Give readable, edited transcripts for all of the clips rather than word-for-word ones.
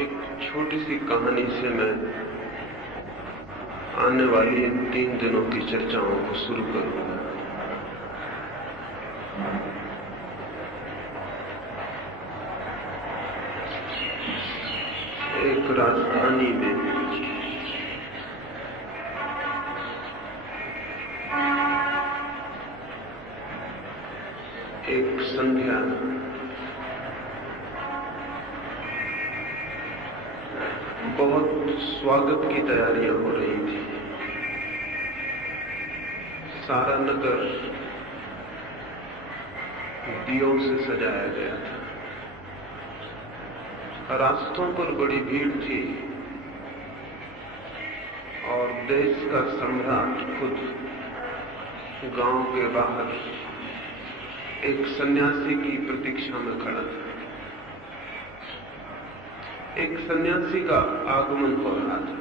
एक छोटी सी कहानी से मैं आने वाली इन 3 दिनों की चर्चाओं को शुरू करूंगा। एक राजधानी में एक संध्या बहुत स्वागत की तैयारियां हो रही थी। सारा नगर दियों से सजाया गया था। रास्तों पर बड़ी भीड़ थी और देश का सम्राट खुद गांव के बाहर एक सन्यासी की प्रतीक्षा में खड़ा था। एक सन्यासी का आगमन हो रहा था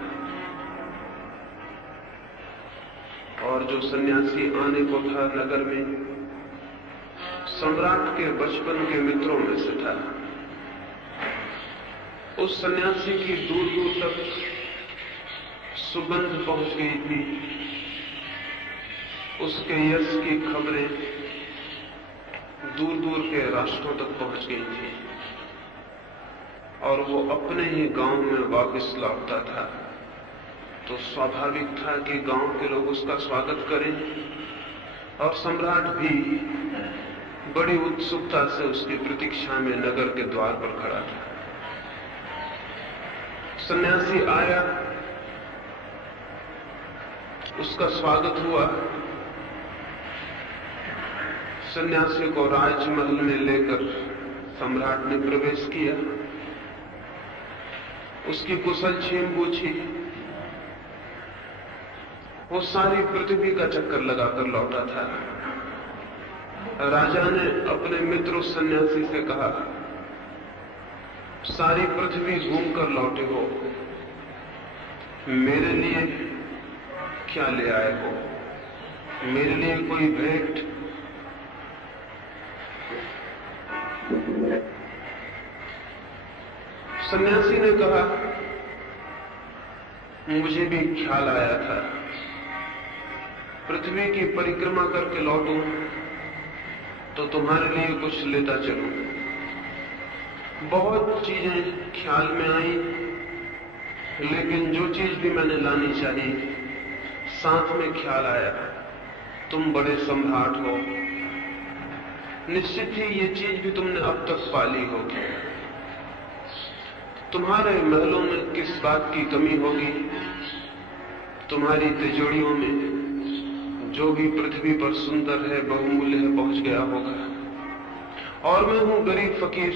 और जो सन्यासी आने को था नगर में सम्राट के बचपन के मित्रों में से था। उस सन्यासी की दूर दूर तक सुगंध पहुंच गई थी। उसके यश की खबरें दूर दूर के राष्ट्रों तक पहुंच गई थी और वो अपने ही गांव में वापस लौटता था। तो स्वाभाविक था कि गांव के लोग उसका स्वागत करें और सम्राट भी बड़ी उत्सुकता से उसकी प्रतीक्षा में नगर के द्वार पर खड़ा था। सन्यासी आया, उसका स्वागत हुआ। सन्यासी को राजमहल में लेकर सम्राट ने प्रवेश किया। उसकी कुशल छीन पूछी। वो सारी पृथ्वी का चक्कर लगाकर लौटा था। राजा ने अपने मित्र उस सन्यासी से कहा, सारी पृथ्वी घूमकर लौटे हो, मेरे लिए क्या ले आए हो? मेरे लिए कोई भेंट? सन्यासी ने कहा, मुझे भी ख्याल आया था पृथ्वी की परिक्रमा करके लौटूं तो तुम्हारे लिए कुछ लेता चलूं। बहुत चीजें ख्याल में आई, लेकिन जो चीज भी मैंने लानी चाहिए साथ में ख्याल आया, तुम बड़े सम्राट हो, निश्चित ही ये चीज भी तुमने अब तक पाली होगी। तुम्हारे महलों में किस बात की कमी होगी? तुम्हारी तिजोरियों में जो भी पृथ्वी पर सुंदर है, बहुमूल्य है, पहुंच गया होगा। और मैं हूं गरीब फकीर,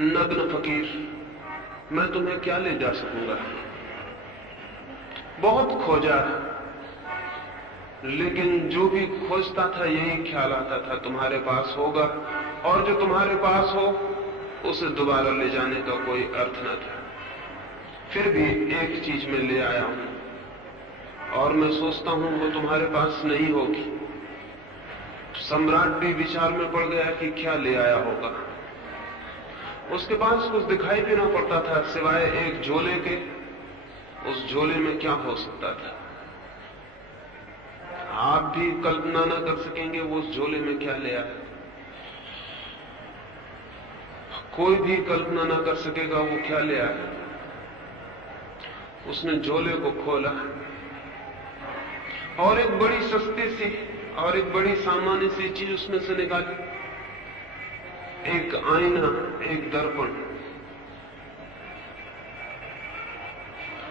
नग्न फकीर, मैं तुम्हें क्या ले जा सकूंगा? बहुत खोजा, लेकिन जो भी खोजता था यही ख्याल आता था तुम्हारे पास होगा, और जो तुम्हारे पास हो उसे दोबारा ले जाने का कोई अर्थ न था। फिर भी एक चीज में ले आया हूं और मैं सोचता हूं वो तुम्हारे पास नहीं होगी। सम्राट भी विचार में पड़ गया कि क्या ले आया होगा। उसके पास कुछ दिखाई भी ना पड़ता था सिवाय एक झोले के। उस झोले में क्या हो सकता था? आप भी कल्पना ना कर सकेंगे वो उस झोले में क्या ले आया। कोई भी कल्पना ना कर सकेगा वो क्या ले आया। उसने झोले को खोला और एक बड़ी सस्ती सी और एक बड़ी सामान्य सी चीज उसमें से निकाली। एक आईना, एक दर्पण,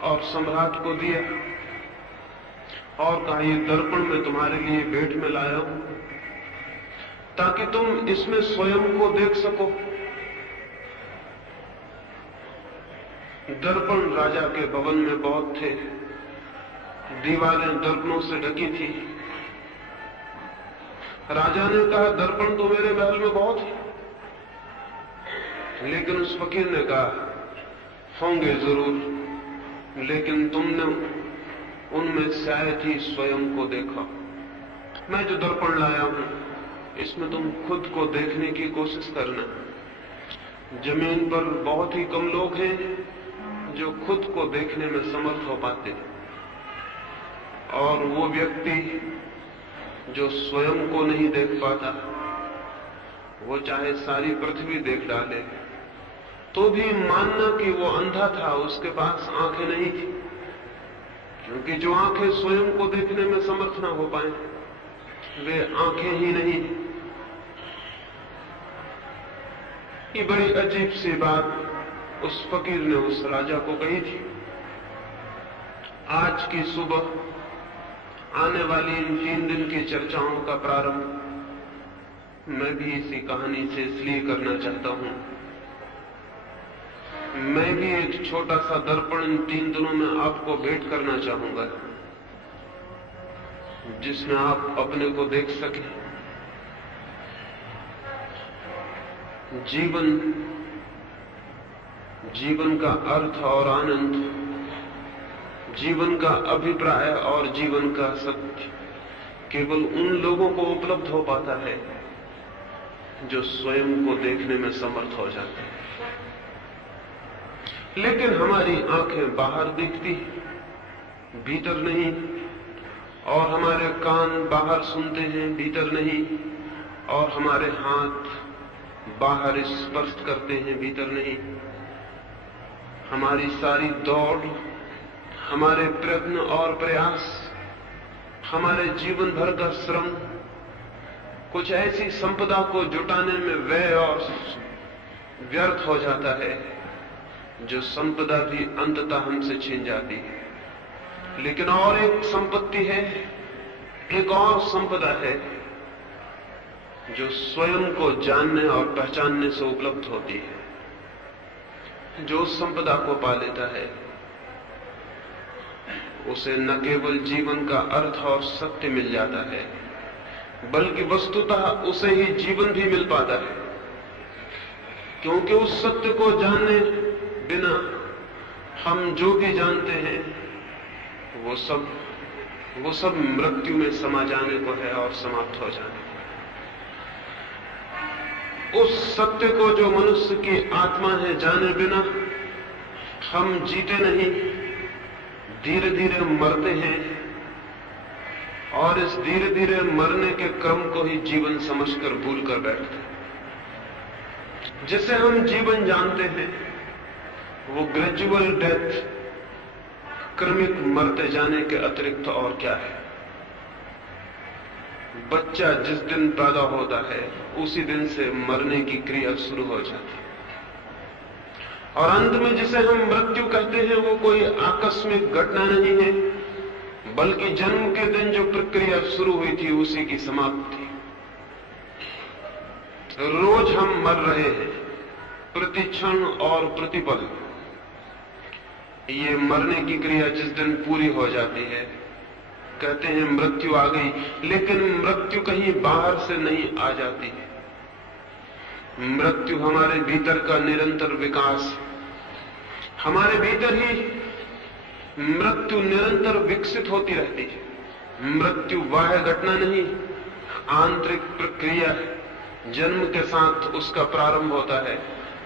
और सम्राट को दिया और कहा, ये दर्पण मैं तुम्हारे लिए भेंट में लाया हूं ताकि तुम इसमें स्वयं को देख सको। दर्पण राजा के भवन में बहुत थे। दीवारें दर्पणों से ढकी थी। राजा ने कहा, दर्पण तो मेरे महल में बहुत है। लेकिन उस फकीर ने कहा, होंगे जरूर, लेकिन तुमने उनमें शायद ही स्वयं को देखा। मैं जो दर्पण लाया हूं इसमें तुम खुद को देखने की कोशिश करना। जमीन पर बहुत ही कम लोग हैं जो खुद को देखने में समर्थ हो पाते, और वो व्यक्ति जो स्वयं को नहीं देख पाता, वो चाहे सारी पृथ्वी देख डाले तो भी मानना कि वो अंधा था, उसके पास आंखें नहीं थी, क्योंकि जो आंखें स्वयं को देखने में समर्थ ना हो पाए वे आंखें ही नहीं। ये बड़ी अजीब सी बात उस फकीर ने उस राजा को कही थी। आज की सुबह आने वाली इन 3 दिन की चर्चाओं का प्रारंभ मैं भी इसी कहानी से इसलिए करना चाहता हूं। मैं भी एक छोटा सा दर्पण इन 3 दिनों में आपको भेंट करना चाहूंगा, जिसमें आप अपने को देख सकें। जीवन का अर्थ और आनंद, जीवन का अभिप्राय और जीवन का सत्य केवल उन लोगों को उपलब्ध हो पाता है जो स्वयं को देखने में समर्थ हो जाते हैं। लेकिन हमारी आंखें बाहर दिखती, भीतर नहीं, और हमारे कान बाहर सुनते हैं, भीतर नहीं, और हमारे हाथ बाहर स्पर्श करते हैं, भीतर नहीं। हमारी सारी दौड़, हमारे प्रयत्न और प्रयास, हमारे जीवन भर का श्रम कुछ ऐसी संपदा को जुटाने में व्यय और व्यर्थ हो जाता है जो संपदा भी अंततः हमसे छीन जाती है। लेकिन और एक संपत्ति है, एक और संपदा है जो स्वयं को जानने और पहचानने से उपलब्ध होती है। जो उस संपदा को पा लेता है उसे न केवल जीवन का अर्थ और सत्य मिल जाता है, बल्कि वस्तुतः उसे ही जीवन भी मिल पाता है, क्योंकि उस सत्य को जाने बिना हम जो भी जानते हैं वो सब मृत्यु में समा जाने को है और समाप्त हो जाने को है। उस सत्य को जो मनुष्य की आत्मा है जाने बिना हम जीते नहीं, धीरे धीरे मरते हैं, और इस धीरे धीरे मरने के क्रम को ही जीवन समझकर भूल कर बैठते हैं। जिसे हम जीवन जानते हैं वो ग्रेजुअल डेथ, क्रमिक मरते जाने के अतिरिक्त और क्या है। बच्चा जिस दिन पैदा होता है उसी दिन से मरने की क्रिया शुरू हो जाती है, और अंत में जिसे हम मृत्यु कहते हैं वो कोई आकस्मिक घटना नहीं है, बल्कि जन्म के दिन जो प्रक्रिया शुरू हुई थी उसी की समाप्ति। रोज हम मर रहे हैं, प्रतिक्षण और प्रतिपल। ये मरने की क्रिया जिस दिन पूरी हो जाती है कहते हैं मृत्यु आ गई, लेकिन मृत्यु कहीं बाहर से नहीं आ जाती है। मृत्यु हमारे भीतर का निरंतर विकास, हमारे भीतर ही मृत्यु निरंतर विकसित होती रहती है। मृत्यु बाह्य घटना नहीं, आंतरिक प्रक्रिया है। जन्म के साथ उसका प्रारंभ होता है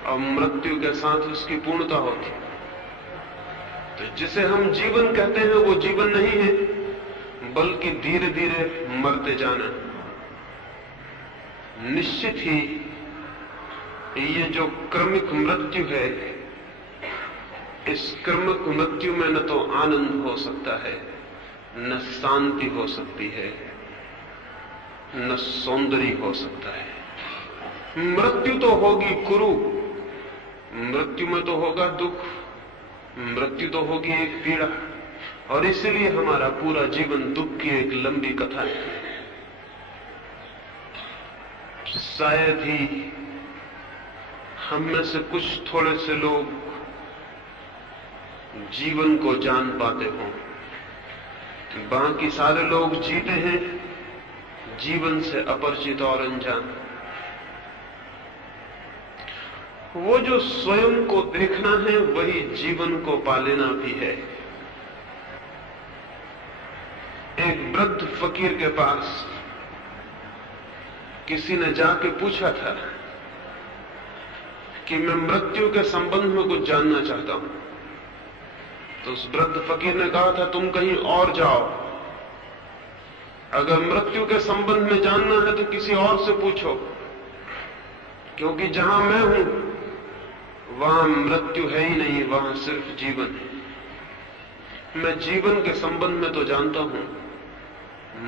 और मृत्यु के साथ उसकी पूर्णता होती है। तो जिसे हम जीवन कहते हैं वो जीवन नहीं है, बल्कि धीरे धीरे मरते जाना। निश्चित ही ये जो क्रमिक मृत्यु है, इस क्रमिक मृत्यु में न तो आनंद हो सकता है, न शांति हो सकती है, न सौंदर्य हो सकता है। मृत्यु तो होगी कुरूप, मृत्यु में तो होगा दुख, मृत्यु तो होगी एक पीड़ा, और इसलिए हमारा पूरा जीवन दुख की एक लंबी कथा है। शायद ही हम में से कुछ थोड़े से लोग जीवन को जान पाते हों, बाकी सारे लोग जीते हैं जीवन से अपरिचित और अनजान। वो जो स्वयं को देखना है वही जीवन को पा लेना भी है। एक वृद्ध फकीर के पास किसी ने जाके पूछा था कि मैं मृत्यु के संबंध में कुछ जानना चाहता हूं। तो उस वृद्ध फकीर ने कहा था, तुम कहीं और जाओ, अगर मृत्यु के संबंध में जानना है तो किसी और से पूछो, क्योंकि जहां मैं हूं वहां मृत्यु है ही नहीं, वहां सिर्फ जीवन है। मैं जीवन के संबंध में तो जानता हूं,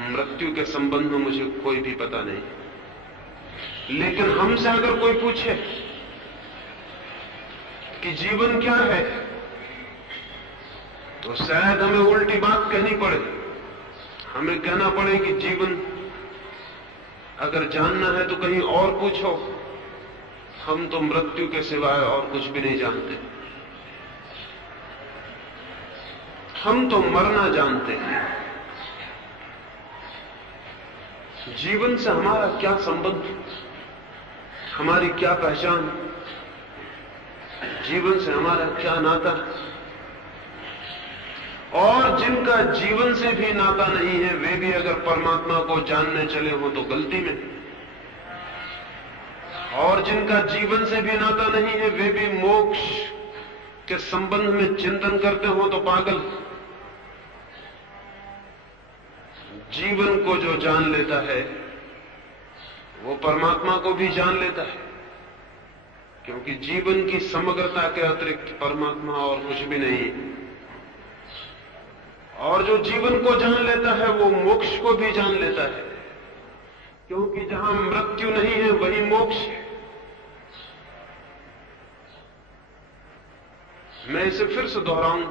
मृत्यु के संबंध में मुझे कोई भी पता नहीं। लेकिन हमसे अगर कोई पूछे कि जीवन क्या है, तो शायद हमें उल्टी बात कहनी पड़े। हमें कहना पड़े कि जीवन अगर जानना है तो कहीं और पूछो, हम तो मृत्यु के सिवाय और कुछ भी नहीं जानते। हम तो मरना जानते हैं। जीवन से हमारा क्या संबंध, हमारी क्या पहचान, जीवन से हमारा क्या नाता। और जिनका जीवन से भी नाता नहीं है, वे भी अगर परमात्मा को जानने चले हो तो गलती में, और जिनका जीवन से भी नाता नहीं है, वे भी मोक्ष के संबंध में चिंतन करते हो तो पागल। जीवन को जो जान लेता है वो परमात्मा को भी जान लेता है, क्योंकि जीवन की समग्रता के अतिरिक्त परमात्मा और कुछ भी नहीं है। और जो जीवन को जान लेता है वो मोक्ष को भी जान लेता है, क्योंकि जहां मृत्यु नहीं है वही मोक्ष है। मैं इसे फिर से दोहराऊं,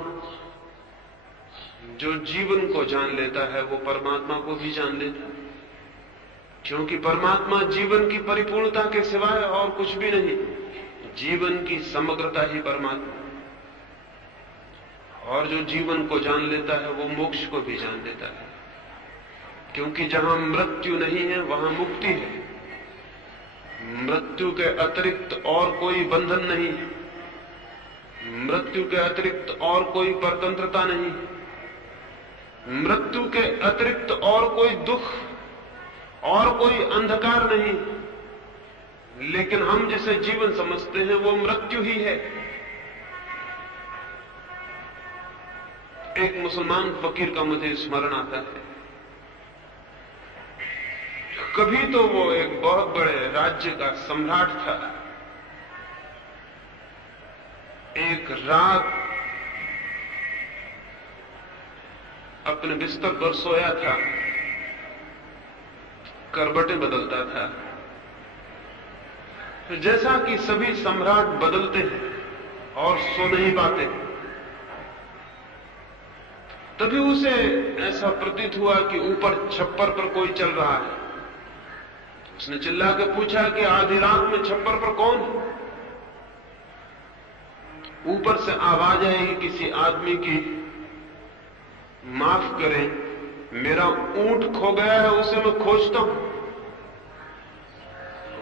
जो जीवन को जान लेता है वो परमात्मा को भी जान लेता है, क्योंकि परमात्मा जीवन की परिपूर्णता के सिवाय और कुछ भी नहीं। जीवन की समग्रता ही परमात्मा। और जो जीवन को जान लेता है वो मोक्ष को भी जान लेता है, क्योंकि जहां मृत्यु नहीं है वहां मुक्ति है। मृत्यु के अतिरिक्त और कोई बंधन नहीं, मृत्यु के अतिरिक्त और कोई परतंत्रता नहीं, मृत्यु के अतिरिक्त और कोई दुख और कोई अंधकार नहीं। लेकिन हम जिसे जीवन समझते हैं वो मृत्यु ही है। एक मुसलमान फकीर का मुझे स्मरण आता है। कभी तो वो एक बहुत बड़े राज्य का सम्राट था। एक रात अपने बिस्तर पर सोया था, करवटें बदलता था, जैसा कि सभी सम्राट बदलते हैं और सो नहीं पाते। तभी उसे ऐसा प्रतीत हुआ कि ऊपर छप्पर पर कोई चल रहा है। उसने चिल्ला के पूछा कि आधी रात में छप्पर पर कौन है? ऊपर से आवाज आई किसी आदमी की, माफ करें, मेरा ऊंट खो गया है, उसे मैं खोजता हूं।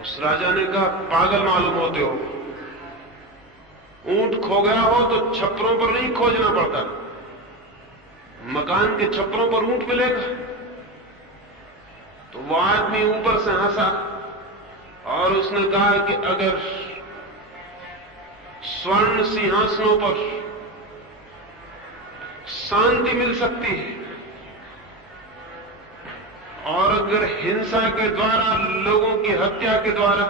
उस राजा ने कहा, पागल मालूम होते हो, ऊंट खो गया हो तो छप्परों पर नहीं खोजना पड़ता, मकान के छप्परों पर ऊंट मिलेगा। तो वो आदमी ऊपर से हंसा और उसने कहा कि अगर स्वर्ण सिंहासनों पर शांति मिल सकती है और अगर हिंसा के द्वारा, लोगों की हत्या के द्वारा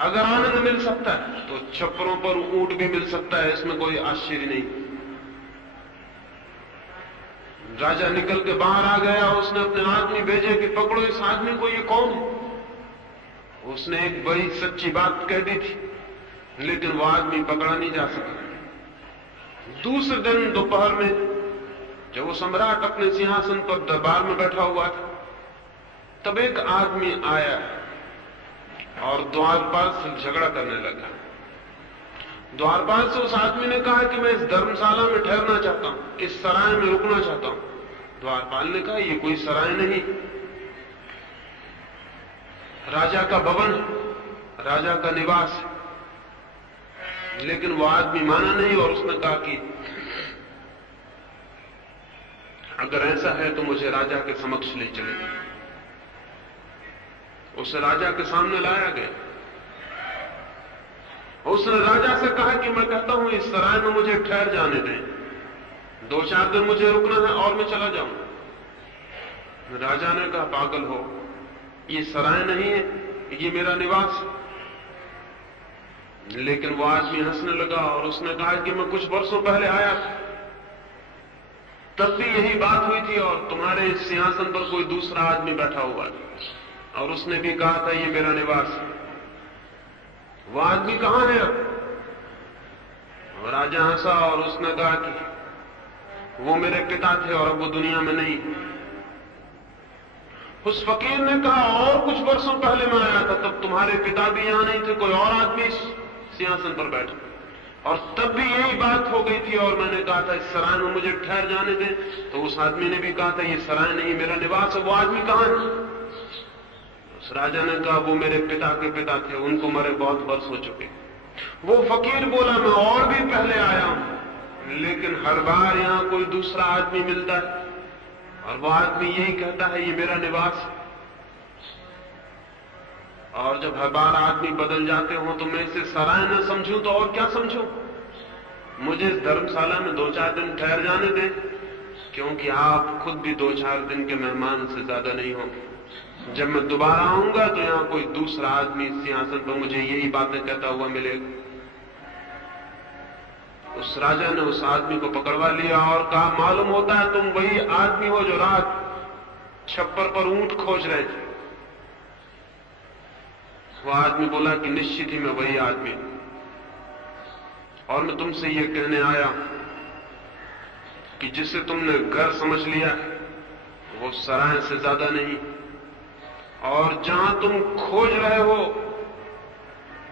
अगर आनंद मिल सकता है तो छप्परों पर ऊंट भी मिल सकता है, इसमें कोई आश्चर्य नहीं। राजा निकल के बाहर आ गया, उसने अपने आदमी भेजे कि पकड़ो इस आदमी को, ये कौन है। उसने एक बड़ी सच्ची बात कह दी थी, लेकिन वो आदमी पकड़ा नहीं जा सका। दूसरे दिन दोपहर में जब वो सम्राट अपने सिंहासन पर दरबार में बैठा हुआ था, तब एक आदमी आया और द्वारपाल से झगड़ा करने लगा। द्वारपाल से उस आदमी ने कहा कि मैं इस धर्मशाला में ठहरना चाहता हूं, इस सराय में रुकना चाहता हूं। द्वारपाल ने कहा, ये कोई सराय नहीं, राजा का भवन है, राजा का निवास है। लेकिन वो आदमी माना नहीं और उसने कहा कि अगर ऐसा है तो मुझे राजा के समक्ष ले चले। उसे राजा के सामने लाया गया। उसने राजा से कहा कि मैं कहता हूं इस सराय में मुझे ठहर जाने दें, 2-4 दिन मुझे रुकना है और मैं चला जाऊं। राजा ने कहा पागल हो, ये सराय नहीं है, ये मेरा निवास है। लेकिन वो आदमी हंसने लगा और उसने कहा कि मैं कुछ वर्षों पहले आया था, तब भी यही बात हुई थी और तुम्हारे इस सिंहासन पर कोई दूसरा आदमी बैठा हुआ था और उसने भी कहा था ये मेरा निवास है। वो आदमी कहां है अब? और राजा हंसा और उसने कहा कि वो मेरे पिता थे और अब वो दुनिया में नहीं। उस फकीर ने कहा और कुछ वर्षों पहले मैं आया था, तब तुम्हारे पिता भी यहां नहीं थे, कोई और आदमी सिंहासन पर बैठा, और तब भी यही बात हो गई थी और मैंने कहा था इस सराय में मुझे ठहर जाने दें, तो उस आदमी ने भी कहा था ये सराय नहीं मेरा निवास है। वो आदमी कहां है? उस राजा ने कहा वो मेरे पिता के पिता थे, उनको मरे बहुत वर्ष हो चुके। वो फकीर बोला मैं और भी पहले आया हूं, लेकिन हर बार यहां कोई दूसरा आदमी मिलता है और वो आदमी यही कहता है ये मेरा निवास है। और जब हर बार आदमी बदल जाते हो तो मैं इसे सराय न समझूं तो और क्या समझूं? मुझे इस धर्मशाला में 2-4 दिन ठहर जाने दें, क्योंकि आप खुद भी 2-4 दिन के मेहमान से ज्यादा नहीं होंगे। जब मैं दोबारा आऊंगा तो यहां कोई दूसरा आदमी सिंहासन पर मुझे यही बातें कहता हुआ मिलेगा। उस राजा ने उस आदमी को पकड़वा लिया और कहा मालूम होता है तुम वही आदमी हो जो रात छप्पर पर ऊंट खोज रहे थे। वो आदमी बोला कि निश्चित ही मैं वही आदमी हूं और मैं तुमसे ये कहने आया कि जिसे तुमने घर समझ लिया वो सराय से ज्यादा नहीं, और जहां तुम खोज रहे हो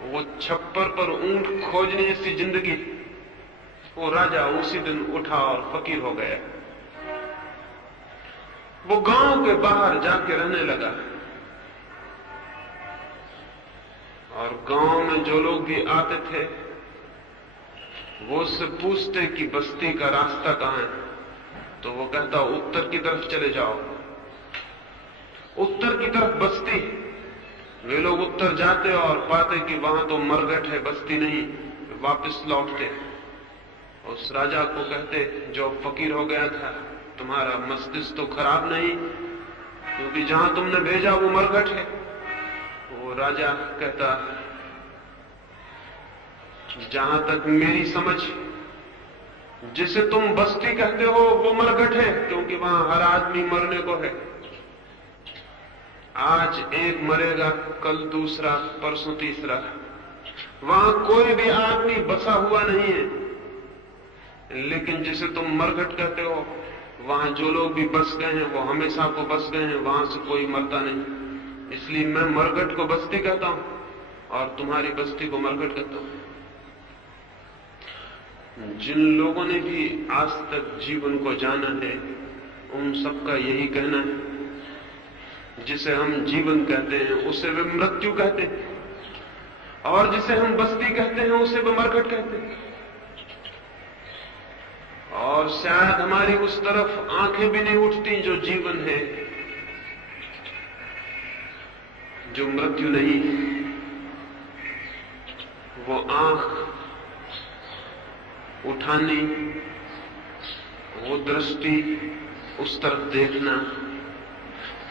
वो छप्पर पर ऊंट खोजने जैसी जिंदगी। वो राजा उसी दिन उठा और फकीर हो गया। वो गांव के बाहर जाके रहने लगा और गांव में जो लोग भी आते थे वो उससे पूछते कि बस्ती का रास्ता कहां है, तो वो कहता उत्तर की तरफ चले जाओ। उत्तर की तरफ बस्ती। वे लोग उत्तर जाते और पाते कि वहां तो मरघट है, बस्ती नहीं। वापस लौटते। उस राजा को कहते जो फकीर हो गया था तुम्हारा मस्तिष्क तो खराब नहीं, क्योंकि जहां तुमने भेजा वो मरघट है। वो राजा कहता जहां तक मेरी समझ, जिसे तुम बस्ती कहते हो वो मरघट है, क्योंकि वहां हर आदमी मरने को है। आज एक मरेगा, कल दूसरा, परसों तीसरा। वहां कोई भी आदमी बसा हुआ नहीं है। लेकिन जिसे तुम मरघट कहते हो वहां जो लोग भी बस गए हैं वो हमेशा को बस गए हैं, वहां से कोई मरता नहीं। इसलिए मैं मरघट को बस्ती कहता हूं और तुम्हारी बस्ती को मरघट कहता हूं। जिन लोगों ने भी आज तक जीवन को जाना है उन सबका यही कहना है, जिसे हम जीवन कहते हैं उसे वे मृत्यु कहते हैं, और जिसे हम बस्ती कहते हैं उसे वे मरघट कहते हैं। और शायद हमारी उस तरफ आंखें भी नहीं उठती जो जीवन है, जो मृत्यु नहीं। वो आंख उठानी, वो दृष्टि, उस तरफ देखना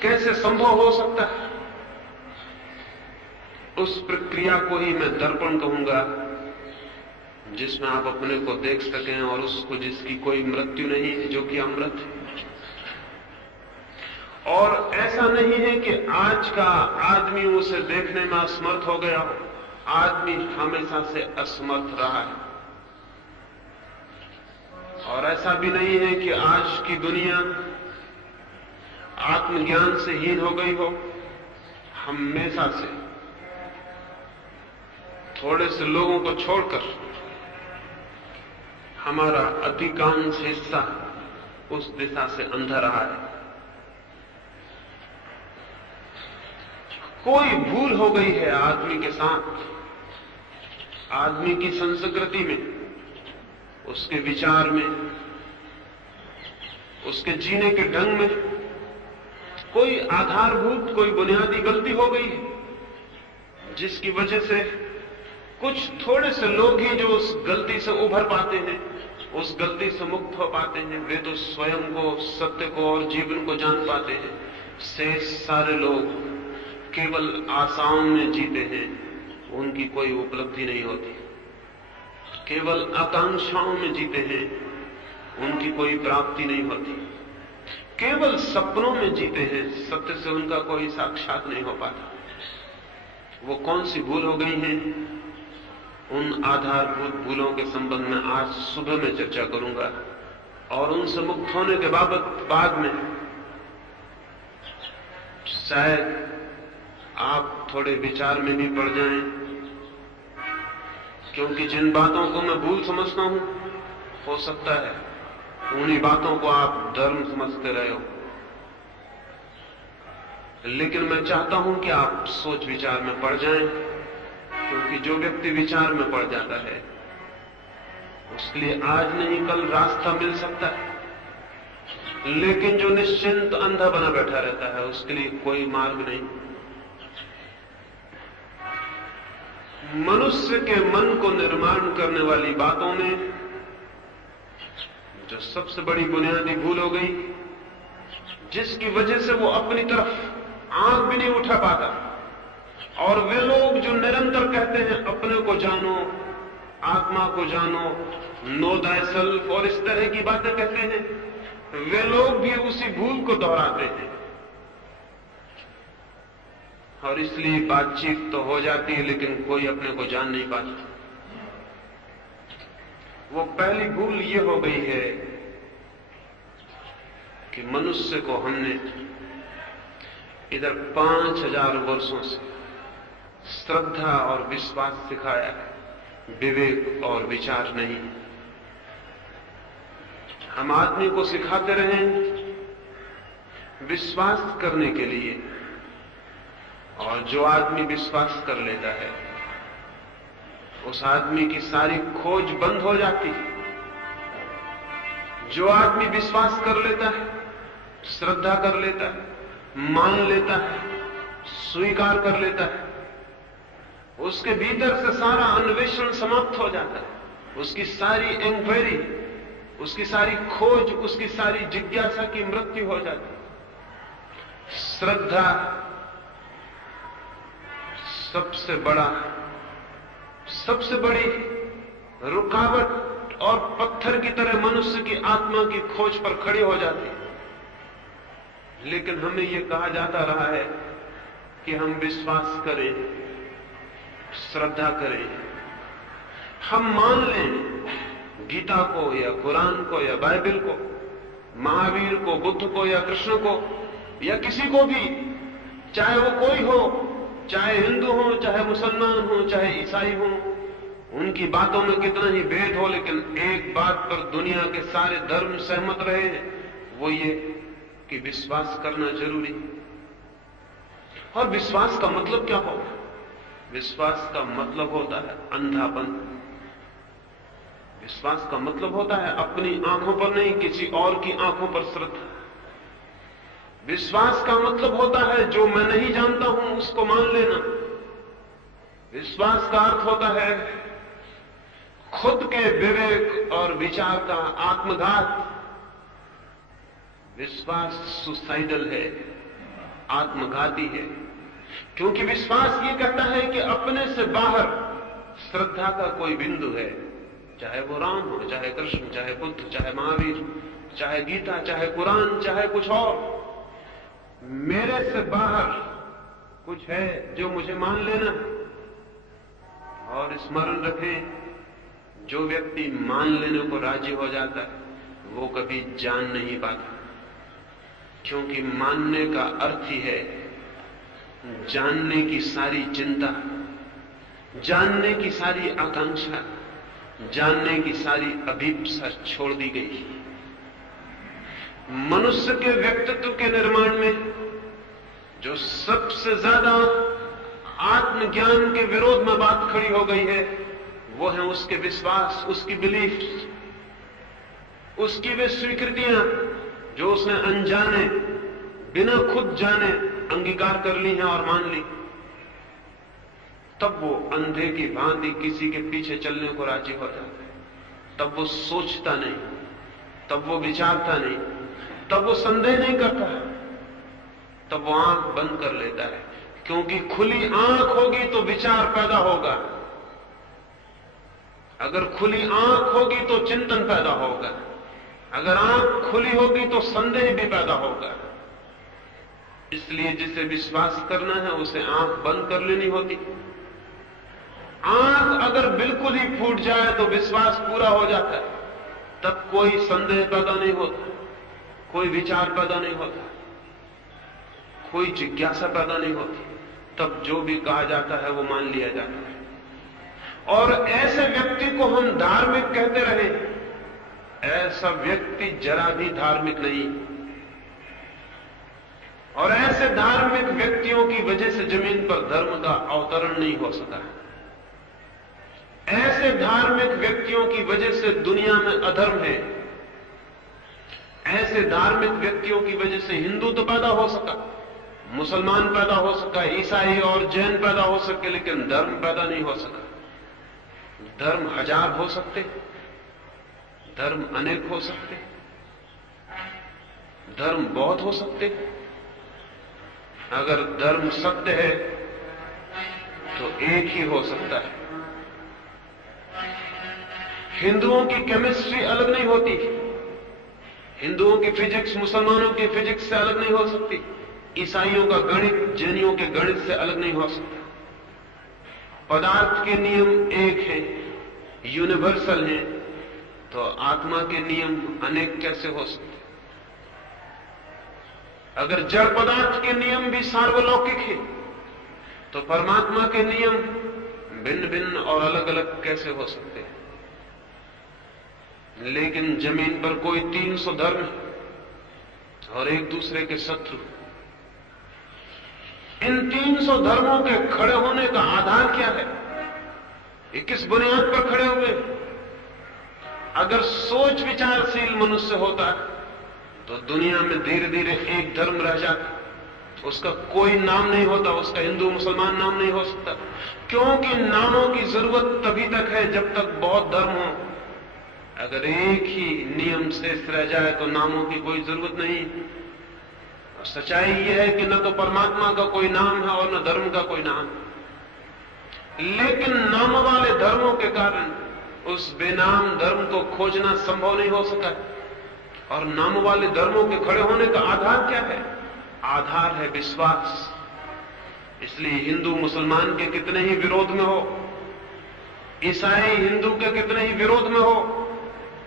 कैसे संभव हो सकता है? उस प्रक्रिया को ही मैं दर्पण कहूंगा, जिसमें आप अपने को देख सकें और उसको जिसकी कोई मृत्यु नहीं है, जो कि अमृत है। और ऐसा नहीं है कि आज का आदमी उसे देखने में असमर्थ हो गया हो। आदमी हमेशा से असमर्थ रहा है। और ऐसा भी नहीं है कि आज की दुनिया आत्मज्ञान से हीन हो गई हो। हमेशा से थोड़े से लोगों को छोड़कर हमारा अधिकांश हिस्सा उस दिशा से अंधा रहा है। कोई भूल हो गई है आदमी के साथ, आदमी की संस्कृति में, उसके विचार में, उसके जीने के ढंग में कोई आधारभूत, कोई बुनियादी गलती हो गई है, जिसकी वजह से कुछ थोड़े से लोग ही जो उस गलती से उभर पाते हैं, उस गलती से मुक्त हो पाते हैं। वे तो स्वयं को, सत्य को और जीवन को जान पाते हैं। शेष सारे लोग केवल आशाओं में जीते हैं, उनकी कोई उपलब्धि नहीं होती। केवल आकांक्षाओं में जीते हैं, उनकी कोई प्राप्ति नहीं होती। केवल सपनों में जीते हैं, सत्य से उनका कोई साक्षात नहीं हो पाता। वो कौन सी भूल हो गई है, उन आधारभूत भूलों के संबंध में आज सुबह में चर्चा करूंगा, और उनसे मुक्त होने के बाबत बाद में शायद आप थोड़े विचार में भी पड़ जाएं, क्योंकि जिन बातों को मैं भूल समझता हूं, हो सकता है उन्हीं बातों को आप धर्म समझते रहे हो। लेकिन मैं चाहता हूं कि आप सोच विचार में पड़ जाएं, क्योंकि जो व्यक्ति विचार में पड़ जाता है उसके लिए आज नहीं कल रास्ता मिल सकता है, लेकिन जो निश्चिंत अंधा बना बैठा रहता है उसके लिए कोई मार्ग नहीं। मनुष्य के मन को निर्माण करने वाली बातों में जो सबसे बड़ी बुनियादी भूल हो गई, जिसकी वजह से वो अपनी तरफ आंख भी नहीं उठा पाता, और वे लोग जो निरंतर कहते हैं अपने को जानो, आत्मा को जानो, नो दाई सेल्फ और इस तरह की बातें कहते हैं, वे लोग भी उसी भूल को दोहराते हैं। और इसलिए बातचीत तो हो जाती है लेकिन कोई अपने को जान नहीं पाता। वो पहली भूल ये हो गई है कि मनुष्य को हमने इधर 5000 वर्षों से श्रद्धा और विश्वास सिखाया है, विवेक और विचार नहीं। हम आदमी को सिखाते रहे विश्वास करने के लिए, और जो आदमी विश्वास कर लेता है उस आदमी की सारी खोज बंद हो जाती है। जो आदमी विश्वास कर लेता है, श्रद्धा कर लेता है, मान लेता है, स्वीकार कर लेता है, उसके भीतर से सारा अन्वेषण समाप्त हो जाता है। उसकी सारी इंक्वायरी, उसकी सारी खोज, उसकी सारी जिज्ञासा की मृत्यु हो जाती है। श्रद्धा सबसे बड़ी रुकावट और पत्थर की तरह मनुष्य की आत्मा की खोज पर खड़ी हो जाती है। लेकिन हमें यह कहा जाता रहा है कि हम विश्वास करें, श्रद्धा करें, हम मान लें गीता को या कुरान को या बाइबल को, महावीर को, बुद्ध को या कृष्ण को या किसी को भी, चाहे वो कोई हो, चाहे हिंदू हो, चाहे मुसलमान हो, चाहे ईसाई हो, उनकी बातों में कितना ही भेद हो, लेकिन एक बात पर दुनिया के सारे धर्म सहमत रहे हैं, वो ये कि विश्वास करना जरूरी। और विश्वास का मतलब क्या होगा? विश्वास का मतलब होता है अंधापन। विश्वास का मतलब होता है अपनी आंखों पर नहीं, किसी और की आंखों पर श्रद्धा। विश्वास का मतलब होता है जो मैं नहीं जानता हूं उसको मान लेना। विश्वास का अर्थ होता है खुद के विवेक और विचार का आत्मघात। विश्वास सुसाइडल है, आत्मघाती है, क्योंकि विश्वास ये कहता है कि अपने से बाहर श्रद्धा का कोई बिंदु है, चाहे वो राम हो, चाहे कृष्ण, चाहे बुद्ध, चाहे महावीर, चाहे गीता, चाहे कुरान, चाहे कुछ और। मेरे से बाहर कुछ है जो मुझे मान लेना। और स्मरण रखें, जो व्यक्ति मान लेने को राजी हो जाता है वो कभी जान नहीं पाता, क्योंकि मानने का अर्थ ही है जानने की सारी चिंता, जानने की सारी आकांक्षा, जानने की सारी अभीप्सा छोड़ दी गई। मनुष्य के व्यक्तित्व के निर्माण में जो सबसे ज्यादा आत्मज्ञान के विरोध में बात खड़ी हो गई है वो है उसके विश्वास, उसकी बिलीफ, उसकी वे स्वीकृतियां जो उसने अनजाने, बिना खुद जाने अंगीकार कर ली हैं और मान ली। तब वो अंधे की भांति किसी के पीछे चलने को राजी हो जाता है। तब वो सोचता नहीं, तब वो विचारता नहीं, तब वो संदेह नहीं करता, तब वो आंख बंद कर लेता है। क्योंकि खुली आंख होगी तो विचार पैदा होगा, अगर खुली आंख होगी तो चिंतन पैदा होगा, अगर आंख खुली होगी तो संदेह भी पैदा होगा। इसलिए जिसे विश्वास करना है उसे आंख बंद कर लेनी होती। आंख अगर बिल्कुल ही फूट जाए तो विश्वास पूरा हो जाता है, तब कोई संदेह पैदा नहीं होता, कोई विचार पैदा नहीं होता, कोई जिज्ञासा पैदा नहीं होती। तब जो भी कहा जाता है वो मान लिया जाता है। और ऐसे व्यक्ति को हम धार्मिक कहते रहे, ऐसा व्यक्ति जरा भी धार्मिक नहीं। और ऐसे धार्मिक व्यक्तियों की वजह से जमीन पर धर्म का अवतरण नहीं हो सका। ऐसे धार्मिक व्यक्तियों की वजह से दुनिया में अधर्म है। ऐसे धार्मिक व्यक्तियों की वजह से हिंदू तो पैदा हो सका, मुसलमान पैदा हो सका, ईसाई और जैन पैदा हो सके, लेकिन धर्म पैदा नहीं हो सका। धर्म हजार हो सकते, धर्म अनेक हो सकते, धर्म बहुत हो सकते। अगर धर्म सत्य है तो एक ही हो सकता है। हिंदुओं की केमिस्ट्री अलग नहीं होती, हिंदुओं की फिजिक्स मुसलमानों की फिजिक्स से अलग नहीं हो सकती, ईसाइयों का गणित जैनियों के गणित से अलग नहीं हो सकता। पदार्थ के नियम एक हैं, यूनिवर्सल हैं, तो आत्मा के नियम अनेक कैसे हो सकते? अगर जड़ पदार्थ के नियम भी सार्वलौकिक हैं, तो परमात्मा के नियम भिन्न भिन्न और अलग अलग कैसे हो सकते हैं? लेकिन जमीन पर कोई 300 धर्म है और एक दूसरे के शत्रु। इन 300 धर्मों के खड़े होने का आधार क्या है? ये किस बुनियाद पर खड़े हुए? अगर सोच विचारशील मनुष्य होता तो दुनिया में धीरे धीरे एक धर्म रह जाता, उसका कोई नाम नहीं होता, उसका हिंदू मुसलमान नाम नहीं हो सकता। क्योंकि नामों की जरूरत तभी तक है जब तक बहुत धर्म हो। अगर एक ही नियम शेष रह जाए तो नामों की कोई जरूरत नहीं। सच्चाई यह है कि न तो परमात्मा का कोई नाम है और न धर्म का कोई नाम। लेकिन नाम वाले धर्मों के कारण उस बेनाम धर्म को खोजना संभव नहीं हो सका। और नाम वाले धर्मों के खड़े होने का आधार क्या है? आधार है विश्वास। इसलिए हिंदू मुसलमान के कितने ही विरोध में हो, ईसाई हिंदू के कितने ही विरोध में हो,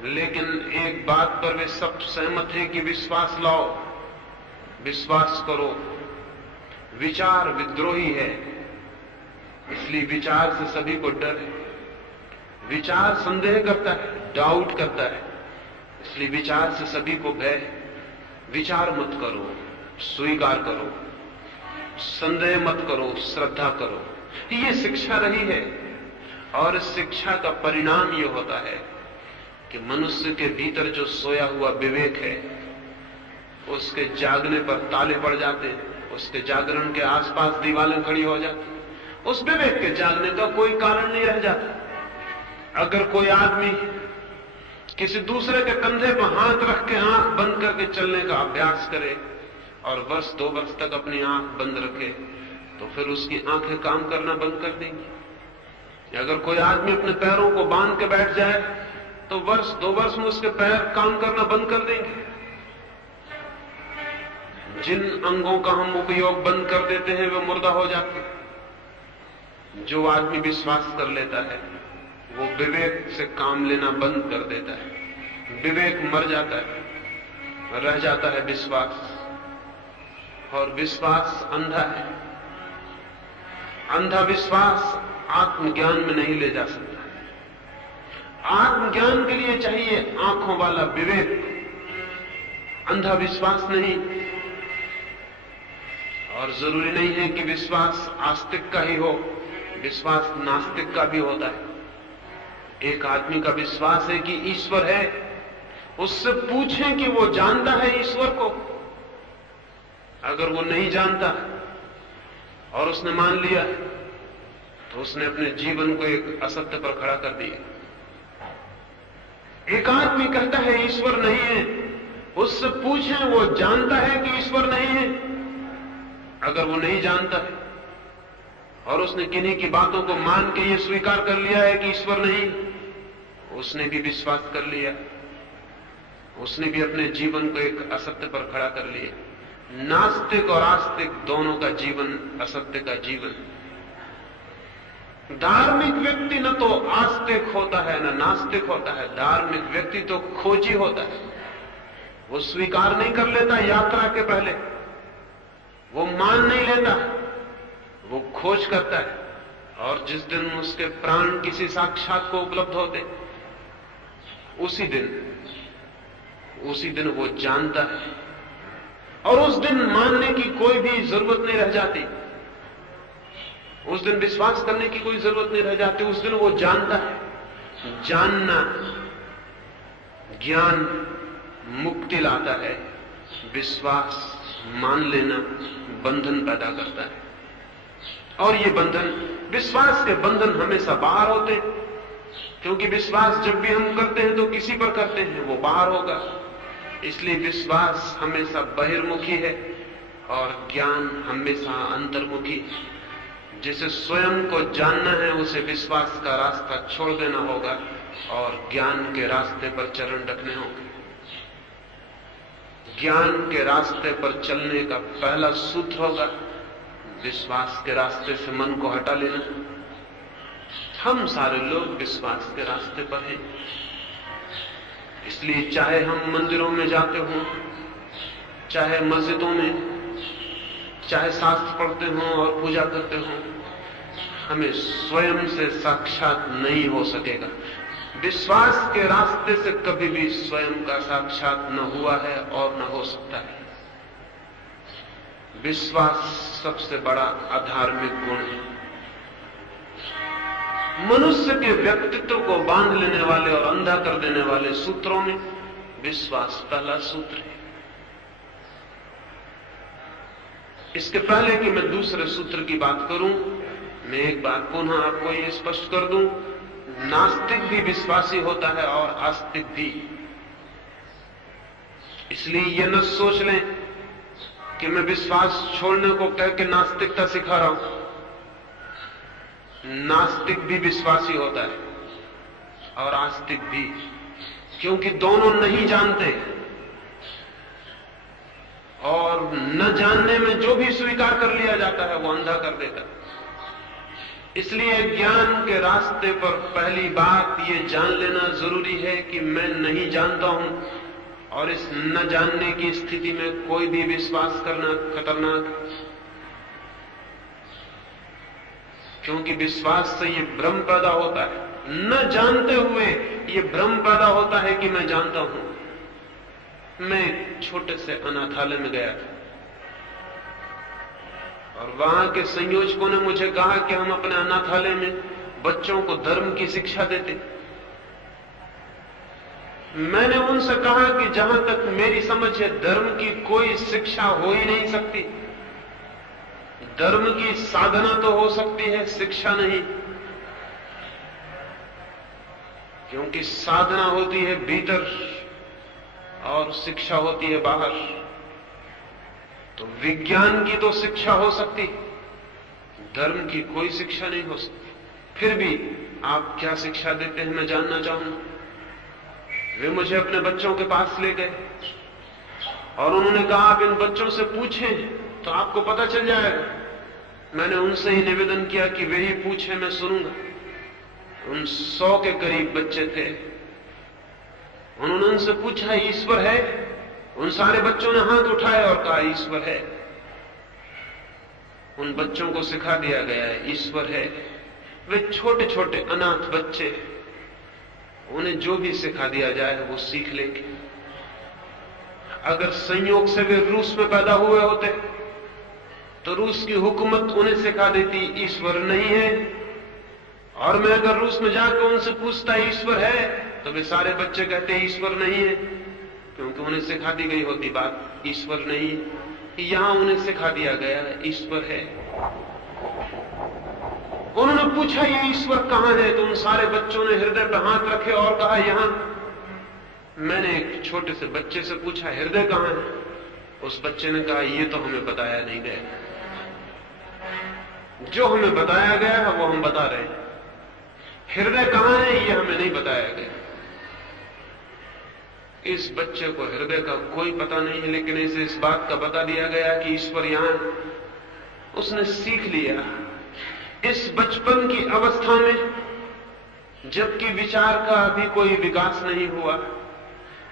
लेकिन एक बात पर वे सब सहमत हैं कि विश्वास लाओ, विश्वास करो। विचार विद्रोही है, इसलिए विचार से सभी को डर है। विचार संदेह करता है, डाउट करता है, इसलिए विचार से सभी को भय है। विचार मत करो, स्वीकार करो, संदेह मत करो, श्रद्धा करो। ये शिक्षा रही है और इस शिक्षा का परिणाम ये होता है कि मनुष्य के भीतर जो सोया हुआ विवेक है उसके जागने पर ताले पड़ जाते हैं, उसके जागरण के आसपास दीवारें खड़ी हो जाती, उस विवेक के जागने का कोई कारण नहीं रह जाता। अगर कोई आदमी किसी दूसरे के कंधे पर हाथ रख के आंख बंद करके चलने का अभ्यास करे और वर्ष 2 वर्ष तक अपनी आंख बंद रखे, तो फिर उसकी आंखें काम करना बंद कर देंगी। अगर कोई आदमी अपने पैरों को बांध के बैठ जाए तो वर्ष 2 वर्ष में उसके पैर काम करना बंद कर देंगे। जिन अंगों का हम उपयोग बंद कर देते हैं वे मुर्दा हो जाते हैं। जो आदमी विश्वास कर लेता है वो विवेक से काम लेना बंद कर देता है। विवेक मर जाता है, रह जाता है विश्वास, और विश्वास अंधा है। अंधा विश्वास आत्मज्ञान में नहीं ले जा सकता। आत्मज्ञान के लिए चाहिए आंखों वाला विवेक, अंधा विश्वास नहीं। और जरूरी नहीं है कि विश्वास आस्तिक का ही हो, विश्वास नास्तिक का भी होता है। एक आदमी का विश्वास है कि ईश्वर है, उससे पूछें कि वो जानता है ईश्वर को। अगर वो नहीं जानता और उसने मान लिया तो उसने अपने जीवन को एक असत्य पर खड़ा कर दिया। एक आदमी कहता है ईश्वर नहीं है, उससे पूछें वो जानता है कि ईश्वर नहीं है? अगर वो नहीं जानता है और उसने किन्हीं की बातों को मान के ये स्वीकार कर लिया है कि ईश्वर नहीं, उसने भी विश्वास कर लिया, उसने भी अपने जीवन को एक असत्य पर खड़ा कर लिया। नास्तिक और आस्तिक दोनों का जीवन असत्य का जीवन। धार्मिक व्यक्ति न तो आस्तिक होता है न नास्तिक होता है, धार्मिक व्यक्ति तो खोजी होता है। वो स्वीकार नहीं कर लेता यात्रा के पहले, वो मान नहीं लेता, वो खोज करता है, और जिस दिन उसके प्राण किसी साक्षात को उपलब्ध होते उसी दिन वो जानता है, और उस दिन मानने की कोई भी जरूरत नहीं रह जाती, उस दिन विश्वास करने की कोई जरूरत नहीं रह जाती। उस दिन वो जानता है। जानना ज्ञान मुक्ति लाता है, विश्वास मान लेना बंधन पैदा करता है। और ये बंधन, विश्वास के बंधन हमेशा बाहर होते हैं, क्योंकि विश्वास जब भी हम करते हैं तो किसी पर करते हैं, वो बाहर होगा। इसलिए विश्वास हमेशा बहिर्मुखी है और ज्ञान हमेशा अंतर्मुखी। जिसे स्वयं को जानना है उसे विश्वास का रास्ता छोड़ देना होगा और ज्ञान के रास्ते पर चरण रखने होंगे। ज्ञान के रास्ते पर चलने का पहला सूत्र होगा विश्वास के रास्ते से मन को हटा लेना। हम सारे लोग विश्वास के रास्ते पर हैं, इसलिए चाहे हम मंदिरों में जाते हों, चाहे मस्जिदों में, चाहे शास्त्र पढ़ते हों और पूजा करते हों, हमें स्वयं से साक्षात नहीं हो सकेगा। विश्वास के रास्ते से कभी भी स्वयं का साक्षात न हुआ है और न हो सकता है। विश्वास सबसे बड़ा अधार्मिक गुण है। मनुष्य के व्यक्तित्व को बांध लेने वाले और अंधा कर देने वाले सूत्रों में विश्वास पहला सूत्र है। इसके पहले कि मैं दूसरे सूत्र की बात करूं, मैं एक बात पुनः आपको ये स्पष्ट कर दूं, नास्तिक भी विश्वासी होता है और आस्तिक भी। इसलिए ये न सोच लें कि मैं विश्वास छोड़ने को कह के नास्तिकता सिखा रहा हूं। नास्तिक भी विश्वासी होता है और आस्तिक भी, क्योंकि दोनों नहीं जानते, और न जानने में जो भी स्वीकार कर लिया जाता है वो अंधा कर देता है। इसलिए ज्ञान के रास्ते पर पहली बात ये जान लेना जरूरी है कि मैं नहीं जानता हूं, और इस न जानने की स्थिति में कोई भी विश्वास करना खतरनाक है, क्योंकि विश्वास से ये भ्रम पैदा होता है। न जानते हुए ये भ्रम पैदा होता है कि मैं जानता हूं। मैं छोटे से अनाथालय में गया था और वहां के संयोजकों ने मुझे कहा कि हम अपने अनाथालय में बच्चों को धर्म की शिक्षा देते। मैंने उनसे कहा कि जहां तक मेरी समझ है धर्म की कोई शिक्षा हो ही नहीं सकती। धर्म की साधना तो हो सकती है, शिक्षा नहीं, क्योंकि साधना होती है भीतर और शिक्षा होती है बाहर। तो विज्ञान की तो शिक्षा हो सकती, धर्म की कोई शिक्षा नहीं हो सकती। फिर भी आप क्या शिक्षा देते हैं मैं जानना चाहूंगा। वे मुझे अपने बच्चों के पास ले गए और उन्होंने कहा आप इन बच्चों से पूछें तो आपको पता चल जाएगा। मैंने उनसे ही निवेदन किया कि वे ही पूछें, मैं सुनूंगा। उन 100 के करीब बच्चे थे। उन्होंने उनसे पूछा ईश्वर है? उन सारे बच्चों ने हाथ उठाए और कहा ईश्वर है। उन बच्चों को सिखा दिया गया है ईश्वर है। वे छोटे छोटे अनाथ बच्चे, उन्हें जो भी सिखा दिया जाए वो सीख लेंगे। अगर संयोग से वे रूस में पैदा हुए होते तो रूस की हुकूमत उन्हें सिखा देती ईश्वर नहीं है, और मैं अगर रूस में जाकर उनसे पूछता ईश्वर है तो वे सारे बच्चे कहते ईश्वर नहीं है, क्योंकि उन्हें सिखा दी गई होती बात ईश्वर नहीं है। यहां उन्हें सिखा दिया गया ईश्वर है। उन्होंने पूछा ये ईश्वर कहां है? तो उन सारे बच्चों ने हृदय पर हाथ रखे और कहा यहां। मैंने एक छोटे से बच्चे से पूछा हृदय कहां है? उस बच्चे ने कहा ये तो हमें बताया नहीं गया, जो हमें बताया गया है वो हम बता रहे हैं, हृदय कहां है ये हमें नहीं बताया गया। इस बच्चे को हृदय का कोई पता नहीं है, लेकिन इसे इस बात का बता दिया गया कि ईश्वर यहां है। उसने सीख लिया इस बचपन की अवस्था में, जबकि विचार का अभी कोई विकास नहीं हुआ।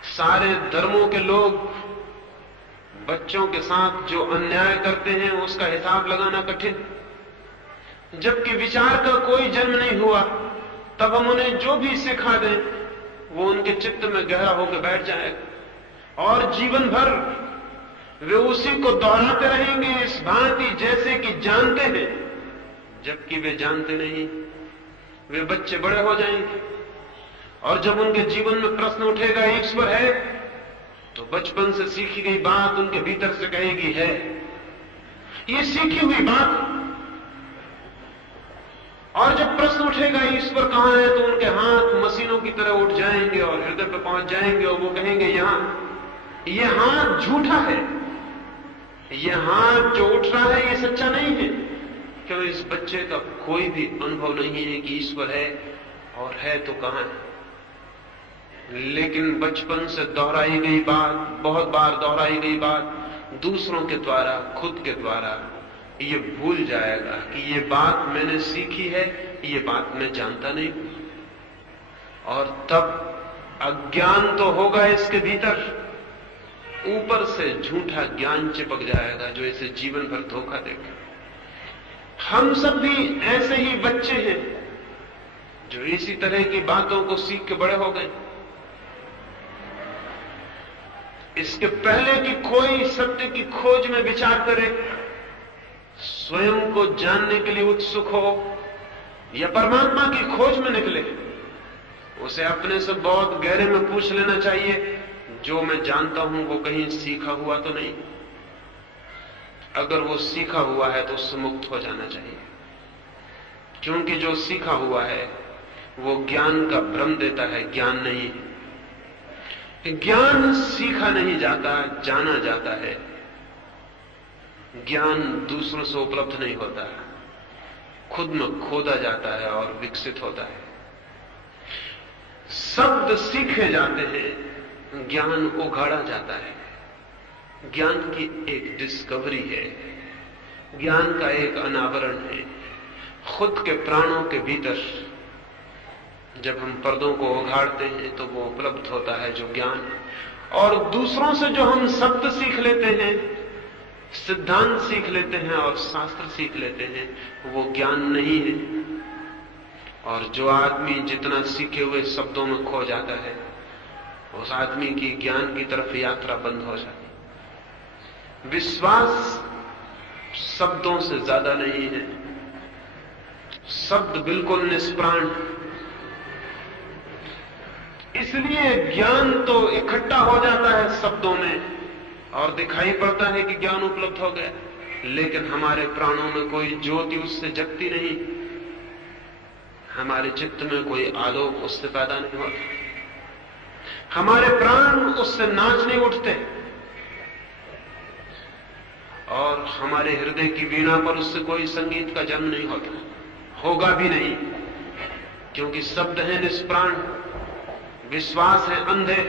सारे धर्मों के लोग बच्चों के साथ जो अन्याय करते हैं उसका हिसाब लगाना कठिन। जबकि विचार का कोई जन्म नहीं हुआ, तब हम उन्हें जो भी सिखा दें वो उनके चित्त में गहरा होकर बैठ जाएगा और जीवन भर वे उसी को दोहराते रहेंगे इस भांति जैसे कि जानते हैं, जबकि वे जानते नहीं। वे बच्चे बड़े हो जाएंगे और जब उनके जीवन में प्रश्न उठेगा ईश्वर है, तो बचपन से सीखी गई बात उनके भीतर से कहेगी है। ये सीखी हुई बात। और जब प्रश्न उठेगा ईश्वर कहां है, तो उनके हाथ मशीनों की तरह उठ जाएंगे और हृदय पर पहुंच जाएंगे और वो कहेंगे यहां। ये हाथ झूठा है, ये हाथ जो उठ रहा है ये सच्चा नहीं है, क्योंकि इस बच्चे का कोई भी अनुभव नहीं है कि ईश्वर है, और है तो कहां है। लेकिन बचपन से दोहराई गई बात, बहुत बार दोहराई गई बात, दूसरों के द्वारा, खुद के द्वारा, ये भूल जाएगा कि ये बात मैंने सीखी है, ये बात मैं जानता नहीं। और तब अज्ञान तो होगा इसके भीतर, ऊपर से झूठा ज्ञान चिपक जाएगा जो इसे जीवन भर धोखा देगा। हम सब भी ऐसे ही बच्चे हैं जो इसी तरह की बातों को सीख के बड़े हो गए। इसके पहले कि कोई सत्य की खोज में विचार करे, स्वयं को जानने के लिए उत्सुक हो या परमात्मा की खोज में निकले, उसे अपने से बहुत गहरे में पूछ लेना चाहिए जो मैं जानता हूं वो कहीं सीखा हुआ तो नहीं। अगर वो सीखा हुआ है तो उससे मुक्त हो जाना चाहिए, क्योंकि जो सीखा हुआ है वो ज्ञान का भ्रम देता है, ज्ञान नहीं। ज्ञान सीखा नहीं जाता, जाना जाता है। ज्ञान दूसरों से उपलब्ध नहीं होता, खुद में खोदा जाता है और विकसित होता है। शब्द सीखे जाते हैं, ज्ञान उघाड़ा जाता है। ज्ञान की एक डिस्कवरी है, ज्ञान का एक अनावरण है। खुद के प्राणों के भीतर जब हम पर्दों को उघाड़ते हैं तो वो उपलब्ध होता है जो ज्ञान। और दूसरों से जो हम शब्द सीख लेते हैं, सिद्धांत सीख लेते हैं और शास्त्र सीख लेते हैं, वो ज्ञान नहीं है। और जो आदमी जितना सीखे हुए शब्दों में खो जाता है, उस आदमी की ज्ञान की तरफ यात्रा बंद हो जाती है। विश्वास शब्दों से ज्यादा नहीं है, शब्द बिल्कुल निष्प्राण। इसलिए ज्ञान तो इकट्ठा हो जाता है शब्दों में और दिखाई पड़ता है कि ज्ञान उपलब्ध हो गया, लेकिन हमारे प्राणों में कोई ज्योति उससे जगती नहीं, हमारे चित्त में कोई आलोक उससे पैदा नहीं होता, हमारे प्राण उससे नाच नहीं उठते, और हमारे हृदय की वीणा पर उससे कोई संगीत का जन्म नहीं होता, होगा भी नहीं, क्योंकि शब्द है निष्प्राण, विश्वास है अंधे,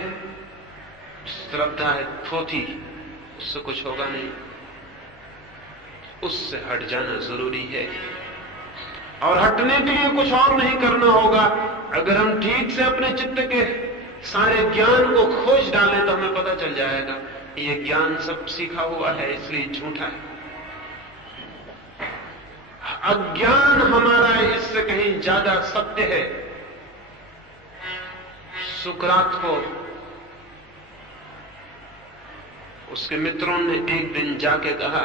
श्रद्धा है थोथी, उससे कुछ होगा नहीं। उससे हट जाना जरूरी है, और हटने के लिए कुछ और नहीं करना होगा। अगर हम ठीक से अपने चित्त के सारे ज्ञान को खोज डालें तो हमें पता चल जाएगा ये ज्ञान सब सीखा हुआ है, इसलिए झूठा है। अज्ञान हमारा इससे कहीं ज्यादा सत्य है। सुकरात को उसके मित्रों ने एक दिन जाके कहा,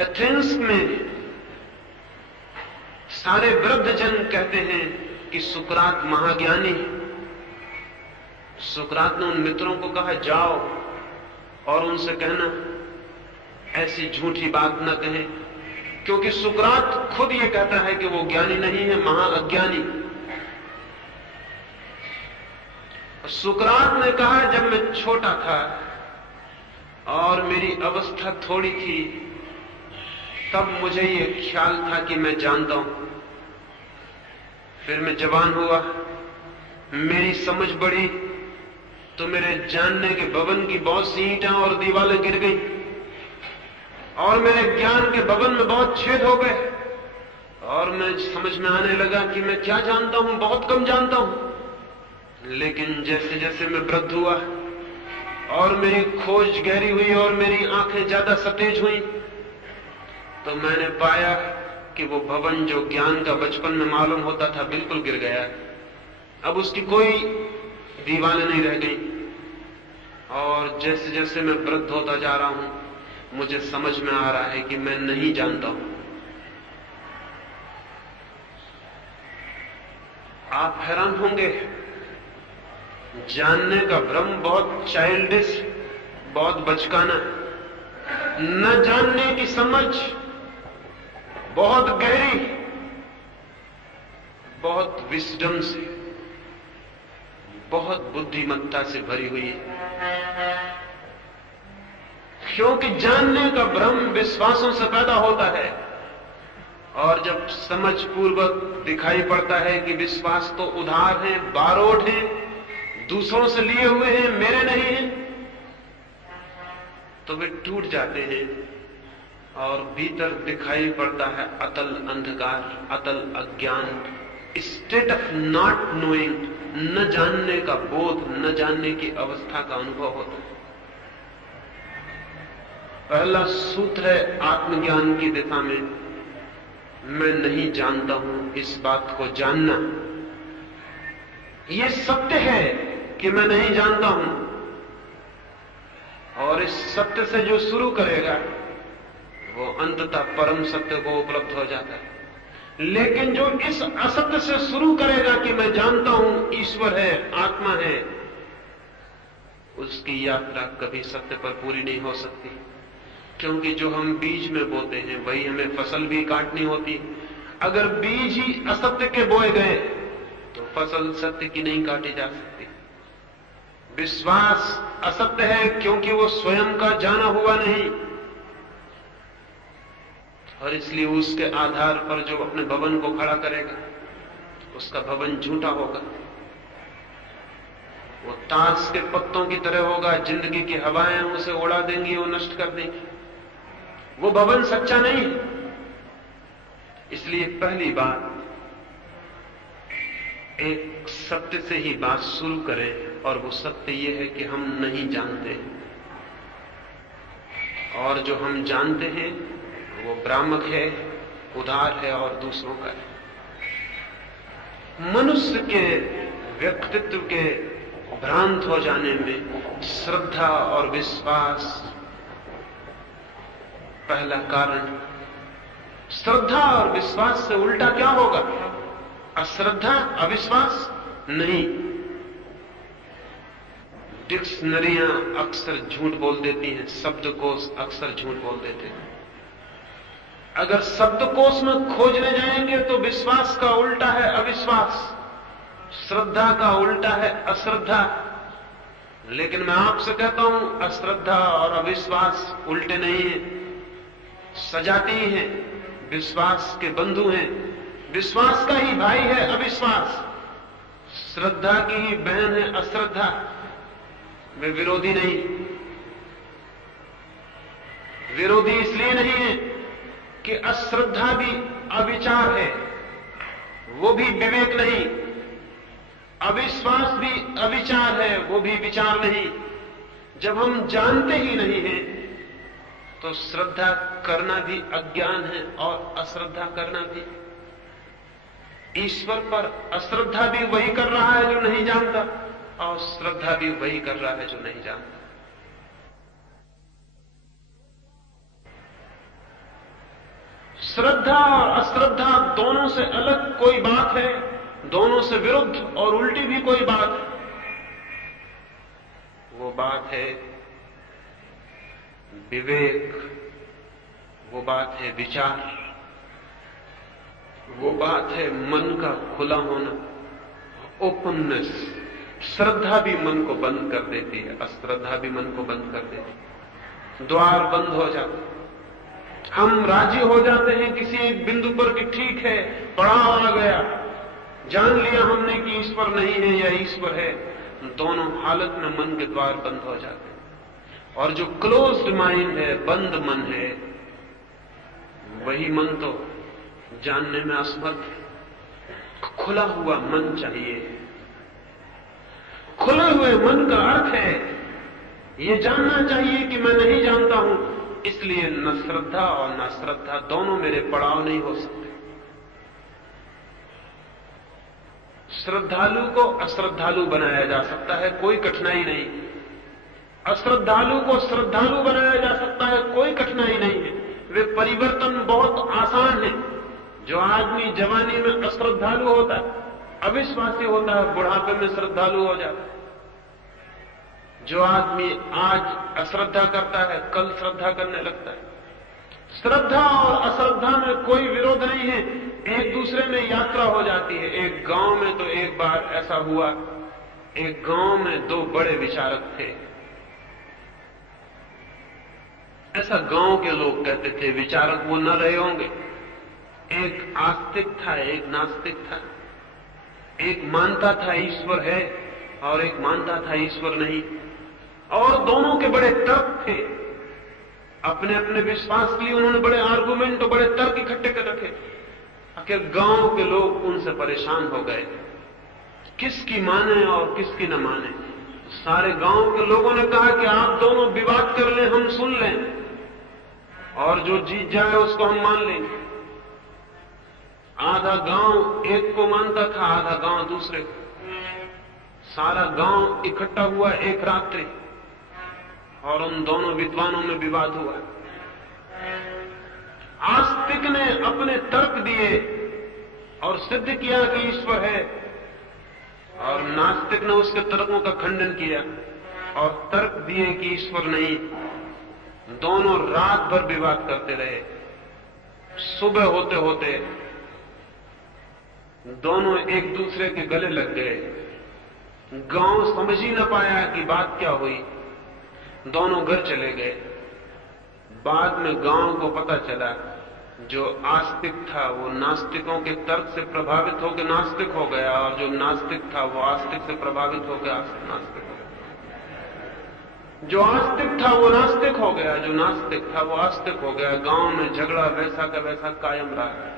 एथेंस में सारे वृद्धजन कहते हैं कि सुकरात महाज्ञानी है। सुकरात ने उन मित्रों को कहा, जाओ और उनसे कहना ऐसी झूठी बात न कहें, क्योंकि सुकरात खुद ये कहता है कि वो ज्ञानी नहीं है, महाअज्ञानी। सुकरात ने कहा, जब मैं छोटा था और मेरी अवस्था थोड़ी थी, तब मुझे ये ख्याल था कि मैं जानता हूं। फिर मैं जवान हुआ, मेरी समझ बढ़ी, तो मेरे जानने के भवन की बहुत सी ईंटें और दीवारें गिर गई और मेरे ज्ञान के भवन में बहुत छेद हो गए और मैं समझ में आने लगा कि मैं क्या जानता हूं, बहुत कम जानता हूं। लेकिन जैसे जैसे मैं वृद्ध हुआ और मेरी खोज गहरी हुई और मेरी आंखें ज्यादा सतेज हुई, तो मैंने पाया कि वो भवन जो ज्ञान का बचपन में मालूम होता था बिल्कुल गिर गया। अब उसकी कोई दीवारें नहीं रह गई। और जैसे जैसे मैं वृद्ध होता जा रहा हूं, मुझे समझ में आ रहा है कि मैं नहीं जानता हूं। आप हैरान होंगे, जानने का भ्रम बहुत चाइल्डिश, बहुत बचकाना। न जानने की समझ बहुत गहरी, बहुत विस्डम से, बहुत बुद्धिमत्ता से भरी हुई है। क्योंकि जानने का भ्रम विश्वासों से पैदा होता है, और जब समझ पूर्वक दिखाई पड़ता है कि विश्वास तो उधार है, बारोट है, दूसरों से लिए हुए हैं, मेरे नहीं हैं, तो वे टूट जाते हैं और भीतर दिखाई पड़ता है अतल अंधकार, अतल अज्ञान, स्टेट ऑफ नॉट नोइंग, न जानने का बोध, न जानने की अवस्था का अनुभव होता है। पहला सूत्र है आत्मज्ञान की दिशा में, मैं नहीं जानता हूं, इस बात को जानना। यह सत्य है कि मैं नहीं जानता हूं, और इस सत्य से जो शुरू करेगा वो अंततः परम सत्य को उपलब्ध हो जाता है। लेकिन जो इस असत्य से शुरू करेगा कि मैं जानता हूं ईश्वर है, आत्मा है, उसकी यात्रा कभी सत्य पर पूरी नहीं हो सकती। क्योंकि जो हम बीज में बोते हैं वही हमें फसल भी काटनी होती। अगर बीज ही असत्य के बोए गए तो फसल सत्य की नहीं काटी जा सकती। विश्वास असत्य है क्योंकि वो स्वयं का जाना हुआ नहीं, और इसलिए उसके आधार पर जो अपने भवन को खड़ा करेगा उसका भवन झूठा होगा। वो ताश के पत्तों की तरह होगा, जिंदगी की हवाएं उसे उड़ा देंगी, वो नष्ट कर देंगी, वो भवन सच्चा नहीं। इसलिए पहली बात, एक सत्य से ही बात शुरू करें, और वो सत्य ये है कि हम नहीं जानते, और जो हम जानते हैं वो भ्रामक है, उदार है और दूसरों का है। मनुष्य के व्यक्तित्व के भ्रांत हो जाने में श्रद्धा और विश्वास पहला कारण। श्रद्धा और विश्वास से उल्टा क्या होगा? अश्रद्धा, अविश्वास नहीं। डिक्शनरियां अक्सर झूठ बोल देती हैं, शब्दकोश अक्सर झूठ बोल देते हैं। अगर शब्दकोश में खोजने जाएंगे तो विश्वास का उल्टा है अविश्वास, श्रद्धा का उल्टा है अश्रद्धा। लेकिन मैं आपसे कहता हूं, अश्रद्धा और अविश्वास उल्टे नहीं हैं, सजाती हैं, विश्वास के बंधु हैं। विश्वास का ही भाई है अविश्वास, श्रद्धा की ही बहन है अश्रद्धा। वे विरोधी नहीं। विरोधी इसलिए नहीं है कि अश्रद्धा भी अविचार है, वो भी विवेक नहीं। अविश्वास भी अविचार है, वो भी विचार नहीं। जब हम जानते ही नहीं हैं तो श्रद्धा करना भी अज्ञान है और अश्रद्धा करना भी। ईश्वर पर अश्रद्धा भी वही कर रहा है जो नहीं जानता, और श्रद्धा भी वही कर रहा है जो नहीं जानता। श्रद्धा और अश्रद्धा दोनों से अलग कोई बात है, दोनों से विरुद्ध और उल्टी भी कोई बात है। वो बात है विवेक, वो बात है विचार। वो बात है मन का खुला होना, ओपननेस। श्रद्धा भी मन को बंद कर देती है, अश्रद्धा भी मन को बंद कर देती है। द्वार बंद हो जाते, हम राजी हो जाते हैं किसी एक बिंदु पर कि ठीक है, पड़ाव आ गया, जान लिया हमने कि ईश्वर नहीं है या ईश्वर है। दोनों हालत में मन के द्वार बंद हो जाते हैं। और जो क्लोज्ड माइंड है, बंद मन है, वही मन तो जानने में असमर्थ है। खुला हुआ मन चाहिए। खुले हुए मन का अर्थ है ये जानना चाहिए कि मैं नहीं जानता हूं, इसलिए न श्रद्धा और न श्रद्धा दोनों मेरे पड़ाव नहीं हो सकते। श्रद्धालु को अश्रद्धालु बनाया जा सकता है, कोई कठिनाई नहीं। अश्रद्धालु को श्रद्धालु बनाया जा सकता है, कोई कठिनाई नहीं है। वे परिवर्तन बहुत आसान है। जो आदमी जवानी में अश्रद्धालु होता है, अविश्वासी होता है, बुढ़ापे में श्रद्धालु हो जाता है। जो आदमी आज अश्रद्धा करता है, कल श्रद्धा करने लगता है। श्रद्धा और अश्रद्धा में कोई विरोध नहीं है, एक दूसरे में यात्रा हो जाती है। एक गांव में तो एक बार ऐसा हुआ, एक गांव में दो बड़े विचारक थे। ऐसा गांव के लोग कहते थे, विचारक वो न रहे होंगे। एक आस्तिक था, एक नास्तिक था। एक मानता था ईश्वर है और एक मानता था ईश्वर नहीं। और दोनों के बड़े तर्क थे, अपने अपने विश्वास के लिए उन्होंने बड़े आर्गुमेंट और बड़े तर्क इकट्ठे कर रखे। आखिर गांव के लोग उनसे परेशान हो गए, किसकी माने और किसकी न माने। सारे गांव के लोगों ने कहा कि आप दोनों विवाद कर लें, हम सुन लें, और जो जीत जाए उसको हम मान लेंगे। आधा गांव एक को मानता था, आधा गांव दूसरे को। सारा गांव इकट्ठा हुआ एक रात्रि, और उन दोनों विद्वानों में विवाद हुआ। आस्तिक ने अपने तर्क दिए और सिद्ध किया कि ईश्वर है, और नास्तिक ने उसके तर्कों का खंडन किया और तर्क दिए कि ईश्वर नहीं। दोनों रात भर विवाद करते रहे। सुबह होते होते दोनों एक दूसरे के गले लग गए। गांव समझ ही न पाया कि बात क्या हुई। दोनों घर चले गए। बाद में गांव को पता चला, जो आस्तिक था वो नास्तिकों के तर्क से प्रभावित होकर नास्तिक हो गया, और जो नास्तिक था वो आस्तिक से प्रभावित होकर नास्तिक हो गया। जो आस्तिक था वो नास्तिक हो गया, जो नास्तिक था वो आस्तिक हो गया। गांव में झगड़ा वैसा का वैसा कायम रहा।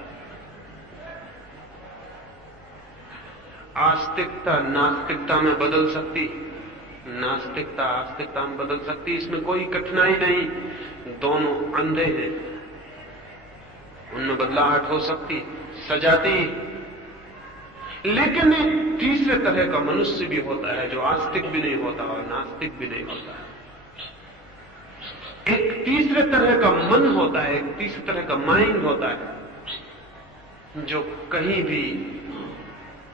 आस्तिकता नास्तिकता में बदल सकती, नास्तिकता आस्तिकता में बदल सकती, इसमें कोई कठिनाई नहीं। दोनों अंधे हैं, उनमें बदलाहट हो सकती, सजाती। लेकिन एक तीसरे तरह का मनुष्य भी होता है, जो आस्तिक भी नहीं होता और नास्तिक भी नहीं होता। एक तीसरे तरह का मन होता है, एक तीसरे तरह का माइंड होता है, जो कहीं भी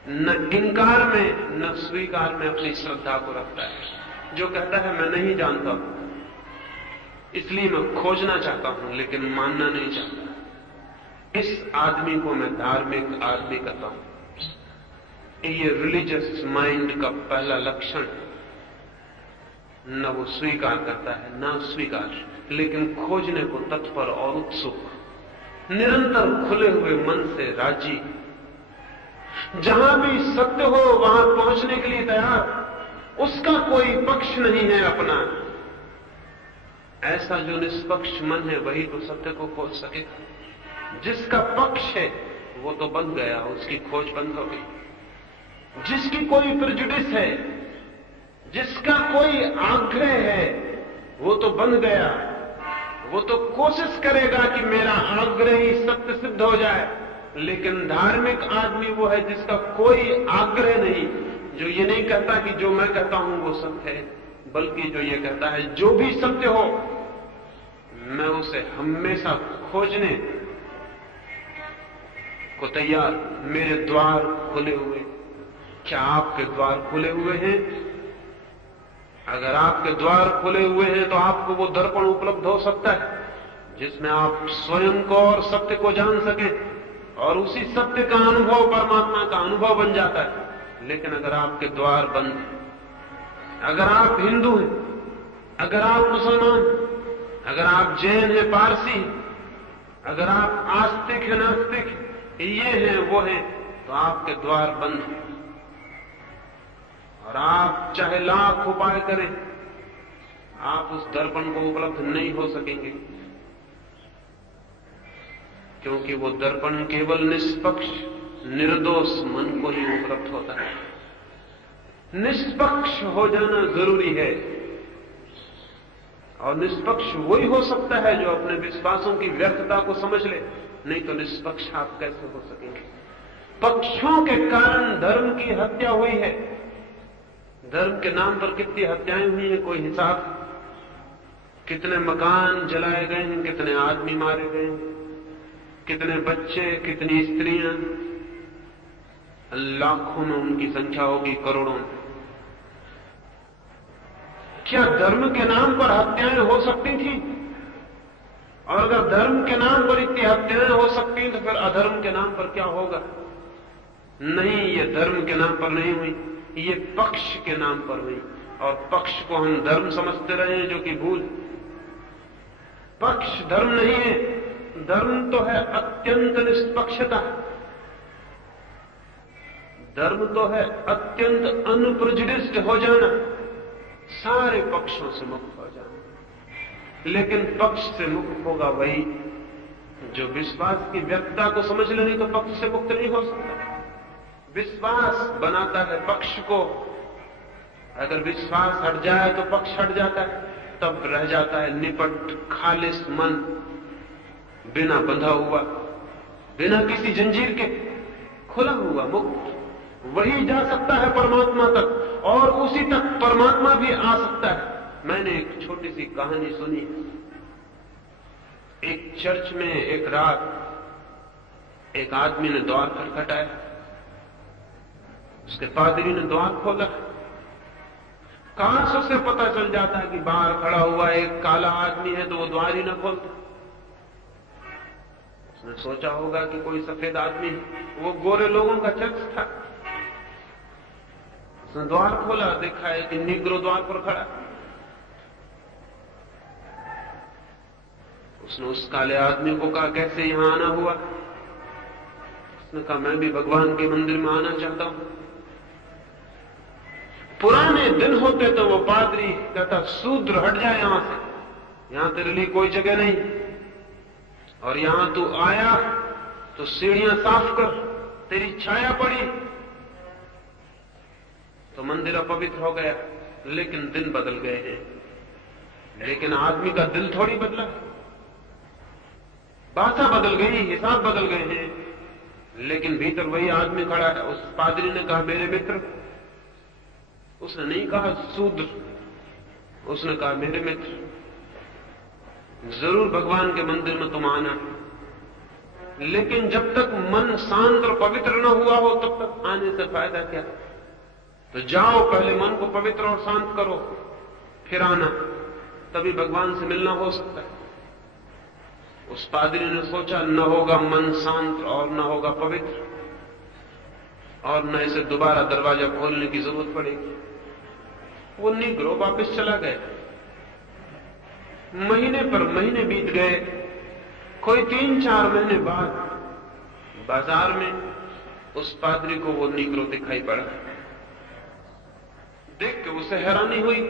न इनकार में न स्वीकार में अपनी श्रद्धा को रखता है। जो कहता है मैं नहीं जानता हूं, इसलिए मैं खोजना चाहता हूं लेकिन मानना नहीं चाहता, इस आदमी को मैं धार्मिक आदमी कहता हूं। ये रिलीजियस माइंड का पहला लक्षण। न वो स्वीकार करता है न स्वीकार, लेकिन खोजने को तत्पर और उत्सुक, निरंतर खुले हुए मन से राजी, जहां भी सत्य हो वहां पहुंचने के लिए तैयार। उसका कोई पक्ष नहीं है अपना। ऐसा जो निष्पक्ष मन है वही तो सत्य को खोज सकेगा। जिसका पक्ष है वो तो बन गया, उसकी खोज बंद हो गई। जिसकी कोई प्रेजुडिस है, जिसका कोई आग्रह है, वो तो बन गया। वो तो कोशिश करेगा कि मेरा आग्रह ही सत्य सिद्ध हो जाए। लेकिन धार्मिक आदमी वो है जिसका कोई आग्रह नहीं, जो ये नहीं कहता कि जो मैं कहता हूं वो सत्य है, बल्कि जो ये कहता है जो भी सत्य हो मैं उसे हमेशा खोजने को तैयार। मेरे द्वार खुले हुए। क्या आपके द्वार खुले हुए हैं? अगर आपके द्वार खुले हुए हैं तो आपको वो दर्पण उपलब्ध हो सकता है जिसमें आप स्वयं को और सत्य को जान सकें, और उसी सत्य का अनुभव परमात्मा का अनुभव बन जाता है। लेकिन अगर आपके द्वार बंद हैं, अगर आप हिंदू हैं, अगर आप मुसलमान, अगर आप जैन हैं, पारसी, अगर आप आस्तिक हैं, नास्तिक, ये हैं वो हैं, तो आपके द्वार बंद हैं और आप चाहे लाख उपाय करें, आप उस दर्पण को उपलब्ध नहीं हो सकेंगे, क्योंकि वो दर्पण केवल निष्पक्ष निर्दोष मन को ही उपलब्ध होता है। निष्पक्ष हो जाना जरूरी है, और निष्पक्ष वही हो सकता है जो अपने विश्वासों की व्यर्थता को समझ ले, नहीं तो निष्पक्ष आप कैसे हो सकेंगे। पक्षों के कारण धर्म की हत्या हुई है। धर्म के नाम पर कितनी हत्याएं हुई हैं, कोई हिसाब? कितने मकान जलाए गए हैं, कितने आदमी मारे गए हैं, कितने बच्चे, कितनी स्त्रियां, लाखों में उनकी संख्या होगी, करोड़ों में। क्या धर्म के नाम पर हत्याएं हो सकती थी? और अगर धर्म के नाम पर इतनी हत्याएं हो सकती तो फिर अधर्म के नाम पर क्या होगा? नहीं, ये धर्म के नाम पर नहीं हुई, ये पक्ष के नाम पर हुई, और पक्ष को हम धर्म समझते रहे हैं, जो कि भूल। पक्ष धर्म नहीं है, धर्म तो है अत्यंत निष्पक्षता, धर्म तो है अत्यंत अनप्रेजुडिस्ड हो जाना, सारे पक्षों से मुक्त हो जाना। लेकिन पक्ष से मुक्त होगा वही जो विश्वास की व्यर्थता को समझ ले, नहीं तो पक्ष से मुक्त नहीं हो सकता। विश्वास बनाता है पक्ष को, अगर विश्वास हट जाए तो पक्ष हट जाता है, तब रह जाता है निपट खालिस मन, बिना बंधा हुआ, बिना किसी जंजीर के, खुला हुआ, मुक्त। वही जा सकता है परमात्मा तक, और उसी तक परमात्मा भी आ सकता है। मैंने एक छोटी सी कहानी सुनी। एक चर्च में एक रात एक आदमी ने द्वार खटखटाया, उसके पादरी ने द्वार खोला। काश उसे पता चल जाता है कि बाहर खड़ा हुआ एक काला आदमी है, तो वो द्वार ही न खोलता। उसने सोचा होगा कि कोई सफेद आदमी है, वो गोरे लोगों का चर्च था। उसने द्वार खोला, देखा है कि निग्रो द्वार पर खड़ा। उसने उस काले आदमी को कहा, कैसे यहां आना हुआ? उसने कहा, मैं भी भगवान के मंदिर में आना चाहता हूं। पुराने दिन होते तो वो पादरी कहता, शूद्र हट जाए यहां से, यहां तेरे लिए कोई जगह नहीं, और यहां तू आया तो सीढ़ियां साफ कर, तेरी छाया पड़ी तो मंदिर अपवित्र हो गया। लेकिन दिन बदल गए हैं, लेकिन आदमी का दिल थोड़ी बदला, भाषा बदल गई, हिसाब बदल गए हैं, लेकिन भीतर वही आदमी खड़ा है। उस पादरी ने कहा, मेरे मित्र। उसने नहीं कहा शूद्र, उसने कहा, मेरे मित्र, जरूर भगवान के मंदिर में तुम आना, लेकिन जब तक मन शांत और पवित्र न हुआ हो तब तक आने से फायदा क्या? तो जाओ, पहले मन को पवित्र और शांत करो, फिर आना, तभी भगवान से मिलना हो सकता है। उस पादरी ने सोचा, न होगा मन शांत और न होगा पवित्र, और न इसे दोबारा दरवाजा खोलने की जरूरत पड़ेगी। वो निग्रो वापस चला गया। महीने पर महीने बीत गए। कोई 3-4 महीने बाद बाजार में उस पादरी को वो निग्रो दिखाई पड़ा। देख के उसे हैरानी हुई।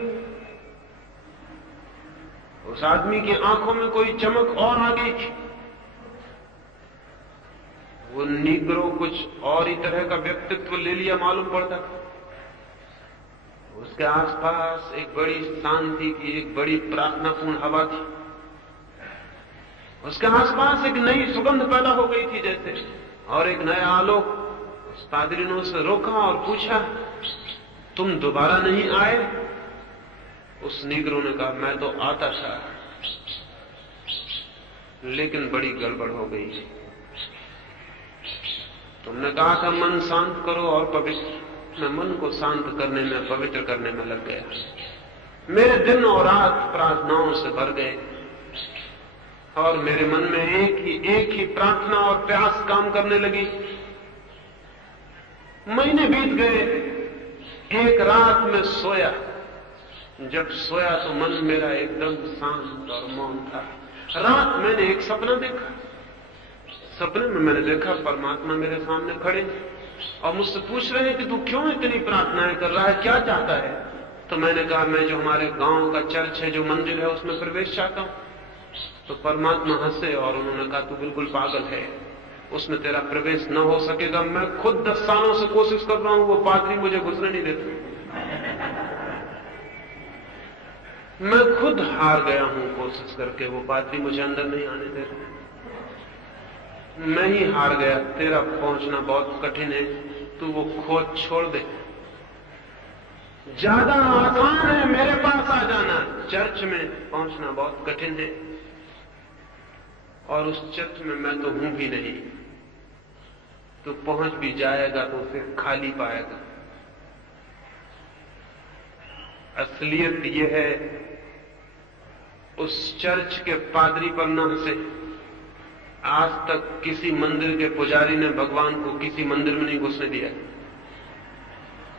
उस आदमी की आंखों में कोई चमक और आ गई थी। वो निग्रो कुछ और ही तरह का व्यक्तित्व ले लिया मालूम पड़ता था। उसके आसपास एक बड़ी शांति की, एक बड़ी प्रार्थनापूर्ण हवा थी। उसके आसपास एक नई सुगंध पैदा हो गई थी जैसे, और एक नया आलोक। उस पादरी ने उसे रोका और पूछा, तुम दोबारा नहीं आए? उस निग्रो ने कहा, मैं तो आता था, लेकिन बड़ी गड़बड़ हो गई। तुमने कहा था मन शांत करो और पवित्र, मैं मन को शांत करने में, पवित्र करने में लग गया। मेरे दिन और रात प्रार्थनाओं से भर गए, और मेरे मन में एक ही प्रार्थना और प्यास काम करने लगी। महीने बीत गए। एक रात में सोया। जब सोया तो मन मेरा एकदम शांत और मौन था। रात मैंने एक सपना देखा। सपने में मैंने देखा परमात्मा मेरे सामने खड़े और मुझसे पूछ रहे हैं कि तू क्यों इतनी प्रार्थनाएं कर रहा है, क्या चाहता है? तो मैंने कहा मैं जो हमारे गांव का चर्च है, जो मंदिर है, उसमें प्रवेश चाहता हूं। तो परमात्मा हंसे और उन्होंने कहा तू बिल्कुल पागल है, उसमें तेरा प्रवेश न हो सकेगा। मैं खुद 10 सालों से कोशिश कर रहा हूं, वो पादरी मुझे घुसने नहीं देते। मैं खुद हार गया हूं कोशिश करके, वो पादरी मुझे अंदर नहीं आने दे रहे। मैं ही हार गया, तेरा पहुंचना बहुत कठिन है, तू वो खोज छोड़ दे। ज्यादा आसान है मेरे पास आ जाना, चर्च में पहुंचना बहुत कठिन है, और उस चर्च में मैं तो हूं भी नहीं। तो पहुंच भी जाएगा तो फिर खाली पाएगा। असलियत यह है, उस चर्च के पादरी पर न हंसे। आज तक किसी मंदिर के पुजारी ने भगवान को किसी मंदिर में नहीं घुसने दिया,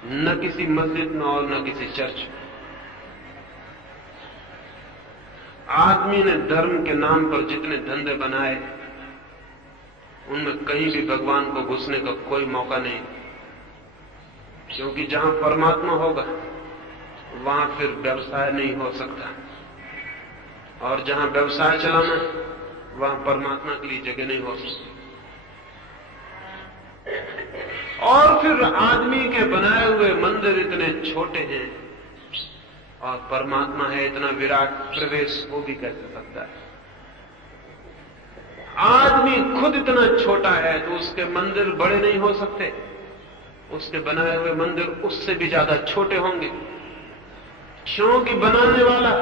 न किसी मस्जिद में और न किसी चर्च में। आदमी ने धर्म के नाम पर जितने धंधे बनाए, उनमें कहीं भी भगवान को घुसने का कोई मौका नहीं, क्योंकि जहां परमात्मा होगा वहां फिर व्यवसाय नहीं हो सकता, और जहां व्यवसाय चलाना वहां परमात्मा के लिए जगह नहीं हो सकती। और फिर आदमी के बनाए हुए मंदिर इतने छोटे हैं और परमात्मा है इतना विराट, प्रवेश हो भी कैसे सकता है? आदमी खुद इतना छोटा है तो उसके मंदिर बड़े नहीं हो सकते, उसके बनाए हुए मंदिर उससे भी ज्यादा छोटे होंगे, क्योंकि बनाने वाला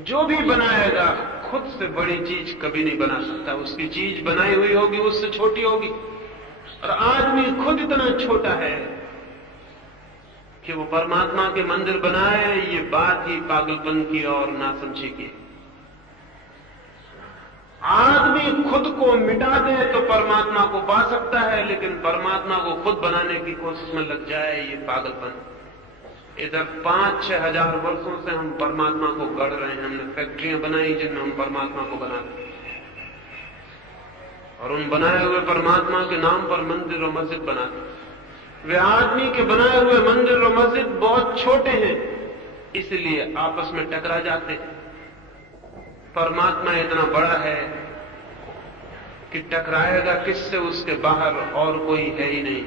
जो भी बनाएगा खुद से बड़ी चीज कभी नहीं बना सकता। उसकी चीज बनाई हुई होगी उससे छोटी होगी, और आदमी खुद इतना छोटा है कि वो परमात्मा के मंदिर बनाए, ये बात ही पागलपन की और नासमझी की। आदमी खुद को मिटा दे तो परमात्मा को पा सकता है, लेकिन परमात्मा को खुद बनाने की कोशिश में लग जाए, ये पागलपन। इधर 5-6 हजार वर्षों से हम परमात्मा को गढ़ रहे हैं। हमने फैक्ट्रियां बनाई जिनमें हम परमात्मा को बनाते, और उन बनाए हुए परमात्मा के नाम पर मंदिर और मस्जिद बनाते। वे आदमी के बनाए हुए मंदिर और मस्जिद बहुत छोटे हैं, इसलिए आपस में टकरा जाते हैं। परमात्मा इतना बड़ा है कि टकराएगा किससे, उसके बाहर और कोई है ही नहीं।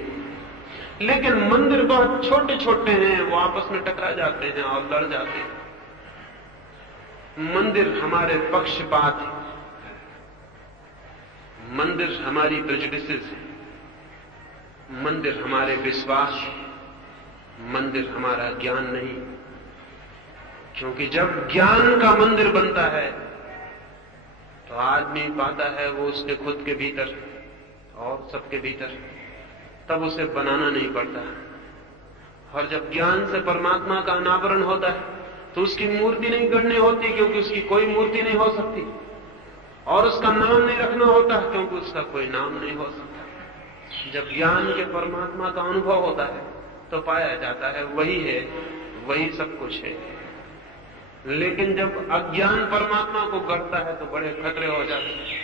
लेकिन मंदिर बहुत छोटे छोटे हैं, वो आपस में टकरा जाते हैं और लड़ जाते हैं। मंदिर हमारे पक्षपात है, मंदिर हमारी प्रेजुडिसेस है, मंदिर हमारे विश्वास, मंदिर हमारा ज्ञान नहीं। क्योंकि जब ज्ञान का मंदिर बनता है तो आदमी पाता है वो उसके खुद के भीतर और सबके भीतर, तब उसे बनाना नहीं पड़ता। और जब ज्ञान से परमात्मा का अनावरण होता है तो उसकी मूर्ति नहीं गढ़नी होती, क्योंकि उसकी कोई मूर्ति नहीं हो सकती, और उसका नाम नहीं रखना होता क्योंकि उसका कोई नाम नहीं हो सकता। जब ज्ञान के परमात्मा का अनुभव होता है तो पाया जाता है वही है, वही सब कुछ है। लेकिन जब अज्ञान परमात्मा को गढ़ता है तो बड़े खतरे हो जाते हैं।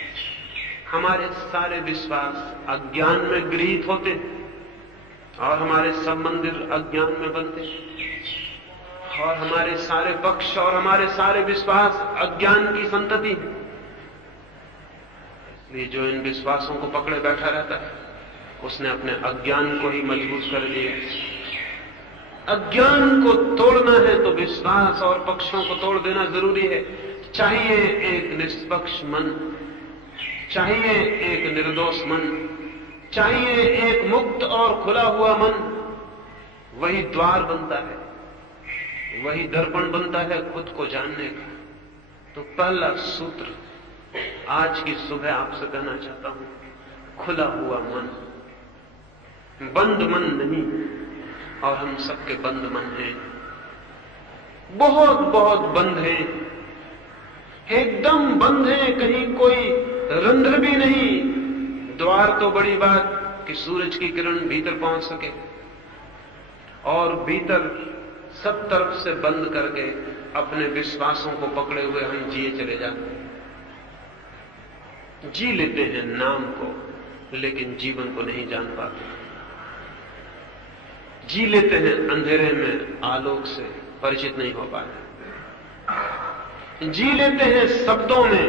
हमारे सारे विश्वास अज्ञान में गृहीत होते और हमारे सब मंदिर अज्ञान में बनते, और हमारे सारे पक्ष और हमारे सारे विश्वास अज्ञान की संतति है। इसलिए जो इन विश्वासों को पकड़े बैठा रहता है उसने अपने अज्ञान को ही मजबूत कर लिया। अज्ञान को तोड़ना है तो विश्वास और पक्षों को तोड़ देना जरूरी है। चाहिए एक निष्पक्ष मन, चाहिए एक निर्दोष मन, चाहिए एक मुक्त और खुला हुआ मन। वही द्वार बनता है, वही दर्पण बनता है खुद को जानने का। तो पहला सूत्र आज की सुबह आपसे कहना चाहता हूं, खुला हुआ मन, बंद मन नहीं। और हम सबके बंद मन हैं, बहुत बहुत बंद हैं। एकदम बंद हैं, कहीं कोई रंध्र भी नहीं। द्वार तो बड़ी बात कि सूरज की किरण भीतर पहुंच सके, और भीतर सब तरफ से बंद करके अपने विश्वासों को पकड़े हुए हम जिए चले जाते हैं। जी लेते हैं नाम को, लेकिन जीवन को नहीं जान पाते। जी लेते हैं अंधेरे में आलोक से परिचित नहीं हो पाते। जी लेते हैं शब्दों में,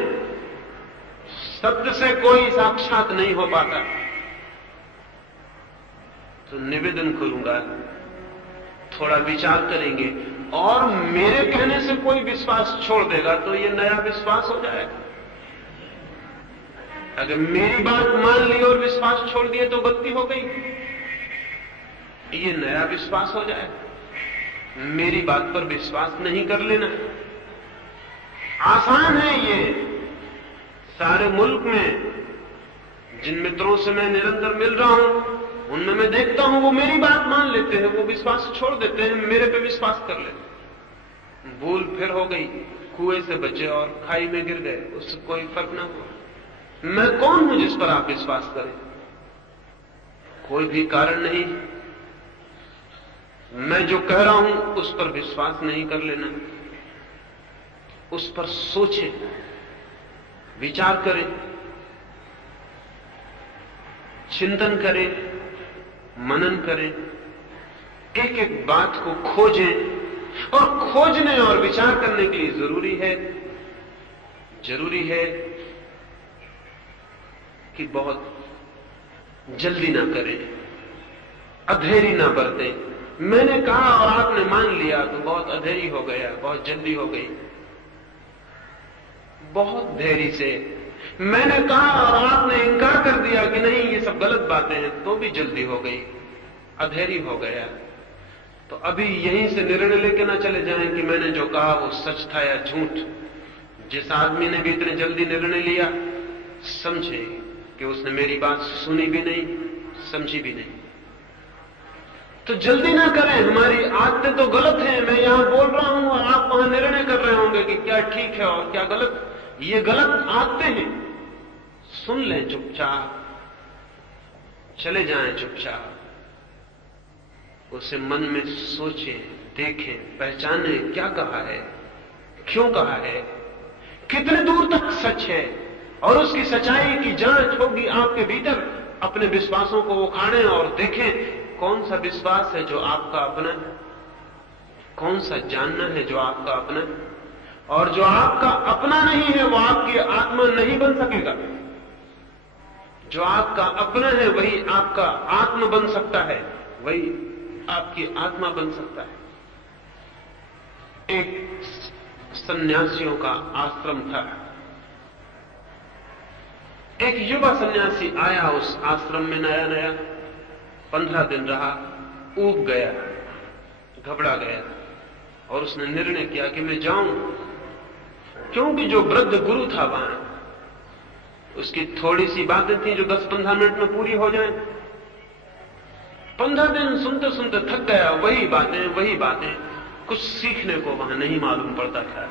शब्द से कोई साक्षात नहीं हो पाता। तो निवेदन करूंगा, थोड़ा विचार करेंगे, और मेरे कहने से कोई विश्वास छोड़ देगा तो ये नया विश्वास हो जाएगा। अगर मेरी बात मान ली और विश्वास छोड़ दिए तो गलती हो गई, ये नया विश्वास हो जाएगा। मेरी बात पर विश्वास नहीं कर लेना आसान है। ये सारे मुल्क में जिन मित्रों से मैं निरंतर मिल रहा हूं, उनमें मैं देखता हूं वो मेरी बात मान लेते हैं, वो विश्वास छोड़ देते हैं, मेरे पे विश्वास कर लेते हैं। भूल फिर हो गई, कुएं से बचे और खाई में गिर गए, उससे कोई फर्क ना हुआ। मैं कौन हूं जिस पर आप विश्वास करें? कोई भी कारण नहीं। मैं जो कह रहा हूं उस पर विश्वास नहीं कर लेना, उस पर सोचें, विचार करें, चिंतन करें, मनन करें, एक एक बात को खोजें। और खोजने और विचार करने के लिए जरूरी है कि बहुत जल्दी ना करें, अधेरी ना बरतें। मैंने कहा और आपने मान लिया तो बहुत अधेरी हो गया, बहुत जल्दी हो गई। बहुत देरी से मैंने कहा और आपने इनकार कर दिया कि नहीं ये सब गलत बातें हैं, तो भी जल्दी हो गई, अधेरी हो गया। तो अभी यहीं से निर्णय लेके ना चले जाएं कि मैंने जो कहा वो सच था या झूठ। जिस आदमी ने भी इतने जल्दी निर्णय लिया, समझे कि उसने मेरी बात सुनी भी नहीं, समझी भी नहीं। तो जल्दी ना करें। हमारी आदतें तो गलत हैं। मैं यहां बोल रहा हूं और आप वहां निर्णय कर रहे होंगे कि क्या ठीक है और क्या गलत। ये गलत आदतें हैं। सुन लें चुपचाप, चले जाएं चुपचाप, उसे मन में सोचें, देखें, पहचानें क्या कहा है, क्यों कहा है, कितने दूर तक सच है, और उसकी सच्चाई की जांच होगी आपके भीतर। अपने विश्वासों को उखाड़ें और देखें कौन सा विश्वास है जो आपका अपना है, कौन सा जानना है जो आपका अपना है, और जो आपका अपना नहीं है वो आपकी आत्मा नहीं बन सकेगा। जो आपका अपना है वही आपका आत्मा बन सकता है, वही आपकी आत्मा बन सकता है। एक सन्यासियों का आश्रम था। एक युवा सन्यासी आया उस आश्रम में, नया 15 दिन रहा, ऊब गया, घबरा गया, और उसने निर्णय किया कि मैं जाऊं, क्योंकि जो वृद्ध गुरु था वहां, उसकी थोड़ी सी बातें थी जो 10-15 मिनट में पूरी हो जाएं। 15 दिन सुनते सुनते थक गया, वही बातें, कुछ सीखने को वहां नहीं मालूम पड़ता था।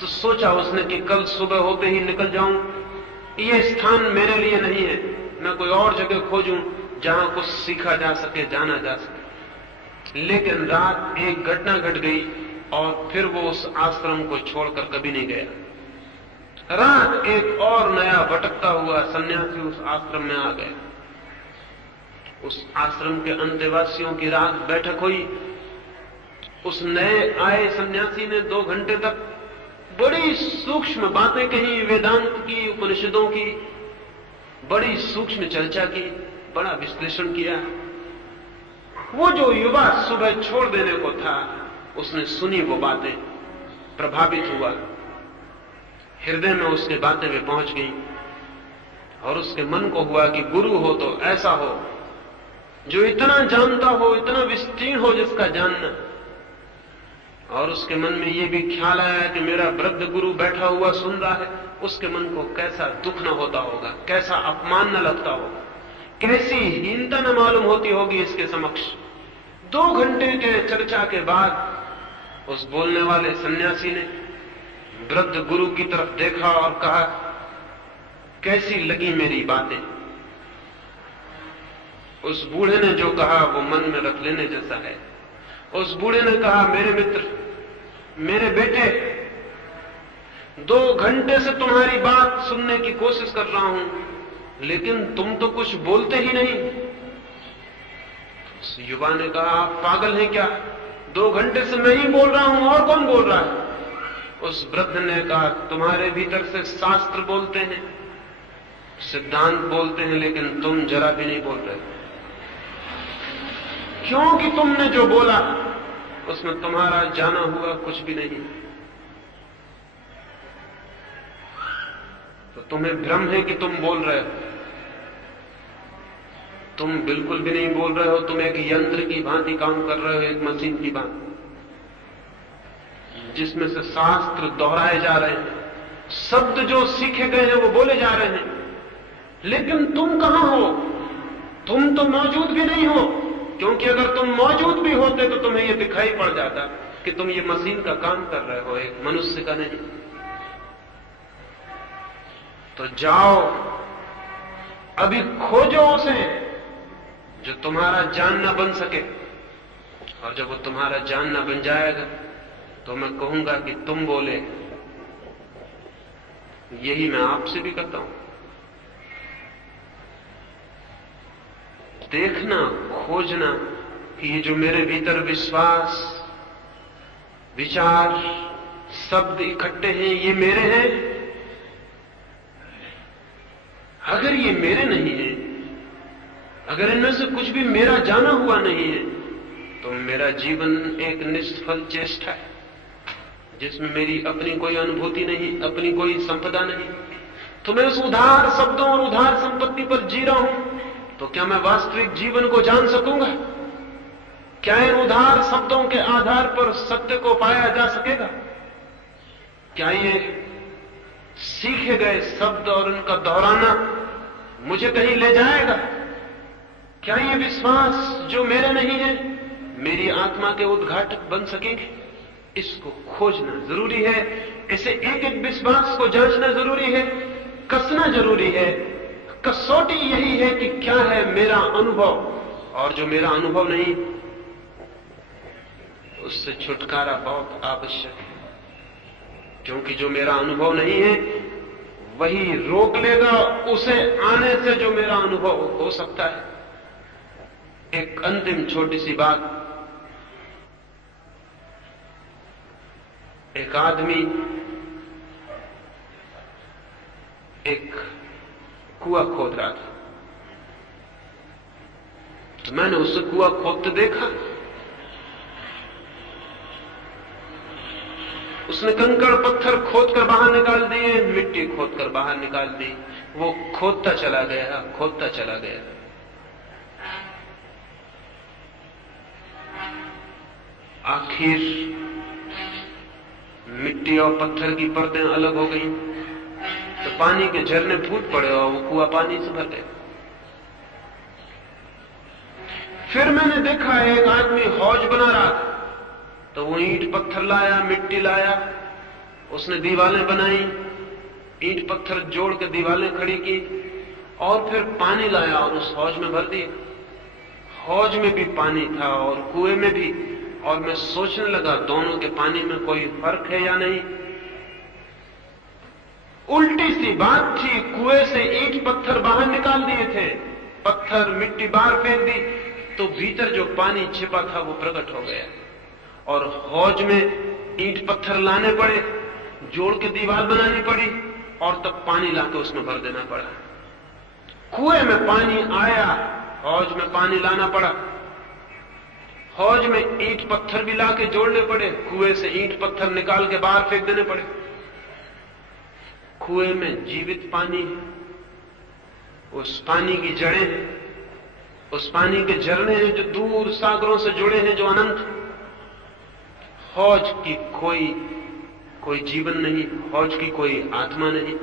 तो सोचा उसने कि कल सुबह होते ही निकल जाऊं, ये स्थान मेरे लिए नहीं है, मैं कोई और जगह खोजूं जहां कुछ सीखा जा सके, जाना जा सके। लेकिन रात एक घटना घट गई और फिर वो उस आश्रम को छोड़कर कभी नहीं गया। रात एक और नया भटकता हुआ सन्यासी उस आश्रम में आ गया। उस आश्रम के अंतेवासियों की रात बैठक हुई। उस नए आए सन्यासी ने 2 घंटे तक बड़ी सूक्ष्म बातें कही, वेदांत की, उपनिषदों की बड़ी सूक्ष्म चर्चा की, बड़ा विश्लेषण किया। वो जो युवा सुबह छोड़ देने को था, उसने सुनी वो बातें, प्रभावित हुआ, हृदय में उसके बातें वे पहुंच गई, और उसके मन को हुआ कि गुरु हो तो ऐसा हो जो इतना जानता हो, इतना विस्तीर्ण हो जिसका जानना। और उसके मन में ये भी ख्याल आया कि मेरा वृद्ध गुरु बैठा हुआ सुन रहा है, उसके मन को कैसा दुख न होता होगा, कैसा अपमान न लगता होगा, कैसी हीनता न मालूम होती होगी इसके समक्ष। 2 घंटे के चर्चा के बाद उस बोलने वाले सन्यासी ने वृद्ध गुरु की तरफ देखा और कहा, कैसी लगी मेरी बातें? उस बूढ़े ने जो कहा वो मन में रख लेने जैसा है। उस बूढ़े ने कहा, मेरे मित्र, मेरे बेटे, 2 घंटे से तुम्हारी बात सुनने की कोशिश कर रहा हूं, लेकिन तुम तो कुछ बोलते ही नहीं। उस युवा ने कहा, आप पागल हैं क्या? 2 घंटे से मैं ही बोल रहा हूं, और कौन बोल रहा है? उस वृद्ध ने कहा, तुम्हारे भीतर से शास्त्र बोलते हैं, सिद्धांत बोलते हैं, लेकिन तुम जरा भी नहीं बोल रहे, क्योंकि तुमने जो बोला उसमें तुम्हारा जाना हुआ कुछ भी नहीं। तो तुम्हें भ्रम है कि तुम बोल रहे हो। तुम बिल्कुल भी नहीं बोल रहे हो। तुम एक यंत्र की भांति काम कर रहे हो, एक मशीन की भांति, जिसमें से शास्त्र दोहराए जा रहे हैं, शब्द जो सीखे गए हैं वो बोले जा रहे हैं, लेकिन तुम कहां हो? तुम तो मौजूद भी नहीं हो, क्योंकि अगर तुम मौजूद भी होते तो तुम्हें यह दिखाई पड़ जाता कि तुम ये मशीन का काम कर रहे हो, एक मनुष्य का नहीं। तो जाओ, अभी खोजो उसे जो तुम्हारा जानना बन सके, और जब वो तुम्हारा जानना बन जाएगा तो मैं कहूंगा कि तुम बोले। यही मैं आपसे भी करता हूं। देखना, खोजना कि ये जो मेरे भीतर विश्वास, विचार, शब्द इकट्ठे हैं, ये मेरे हैं। अगर ये मेरे नहीं है, अगर इनमें से कुछ भी मेरा जाना हुआ नहीं है, तो मेरा जीवन एक निष्फल चेष्टा है, जिसमें मेरी अपनी कोई अनुभूति नहीं, अपनी कोई संपदा नहीं। तो मैं उस उधार शब्दों और उधार संपत्ति पर जी रहा हूं, तो क्या मैं वास्तविक जीवन को जान सकूंगा? क्या इन उधार शब्दों के आधार पर सत्य को पाया जा सकेगा? क्या ये सीखे गए शब्द और उनका दोहराना मुझे कहीं ले जाएगा? क्या ये विश्वास जो मेरे नहीं है मेरी आत्मा के उद्घाटक बन सकेंगे? इसको खोजना जरूरी है। इसे एक एक विश्वास को जांचना जरूरी है, कसना जरूरी है। कसौटी यही है कि क्या है मेरा अनुभव, और जो मेरा अनुभव नहीं उससे छुटकारा बहुत आवश्यक है, क्योंकि जो मेरा अनुभव नहीं है वही रोक लेगा उसे आने से जो मेरा अनुभव हो सकता है। एक अंतिम छोटी सी बात। एक आदमी एक कुआं खोद रहा था, तो मैंने उसे कुआं खोदते देखा। उसने कंकड़ पत्थर खोदकर बाहर निकाल दिए, मिट्टी खोदकर बाहर निकाल दी। वो खोदता चला गया, खोदता चला गया। आखिर मिट्टी और पत्थर की परतें अलग हो गई, तो पानी के झरने फूट पड़े और वो कुआं पानी से भर गया। फिर मैंने देखा एक आदमी हौज बना रहा था, तो वो ईंट पत्थर लाया, मिट्टी लाया, उसने दीवारें बनाई, ईंट पत्थर जोड़ के दीवारें खड़ी की, और फिर पानी लाया और उस हौज में भर दिया। हौज में भी पानी था और कुएं में भी, और मैं सोचने लगा दोनों के पानी में कोई फर्क है या नहीं। उल्टी सी बात थी, कुएं से ईंट पत्थर बाहर निकाल दिए थे, पत्थर मिट्टी बाहर फेंक दी, तो भीतर जो पानी छिपा था वो प्रकट हो गया। और हौज में ईंट पत्थर लाने पड़े, जोड़ के दीवार बनानी पड़ी, और तब पानी लाके उसमें भर देना पड़ा। कुएं में पानी आया, हौज में पानी लाना पड़ा। हौज में ईंट पत्थर भी लाके जोड़ने पड़े, कुएं से ईंट पत्थर निकाल के बाहर फेंक देने पड़े। कुएं में जीवित पानी है, उस पानी की जड़ें हैं, उस पानी के झरने हैं जो दूर सागरों से जुड़े हैं, जो अनंत। हौज की कोई जीवन नहीं, हौज की कोई आत्मा नहीं,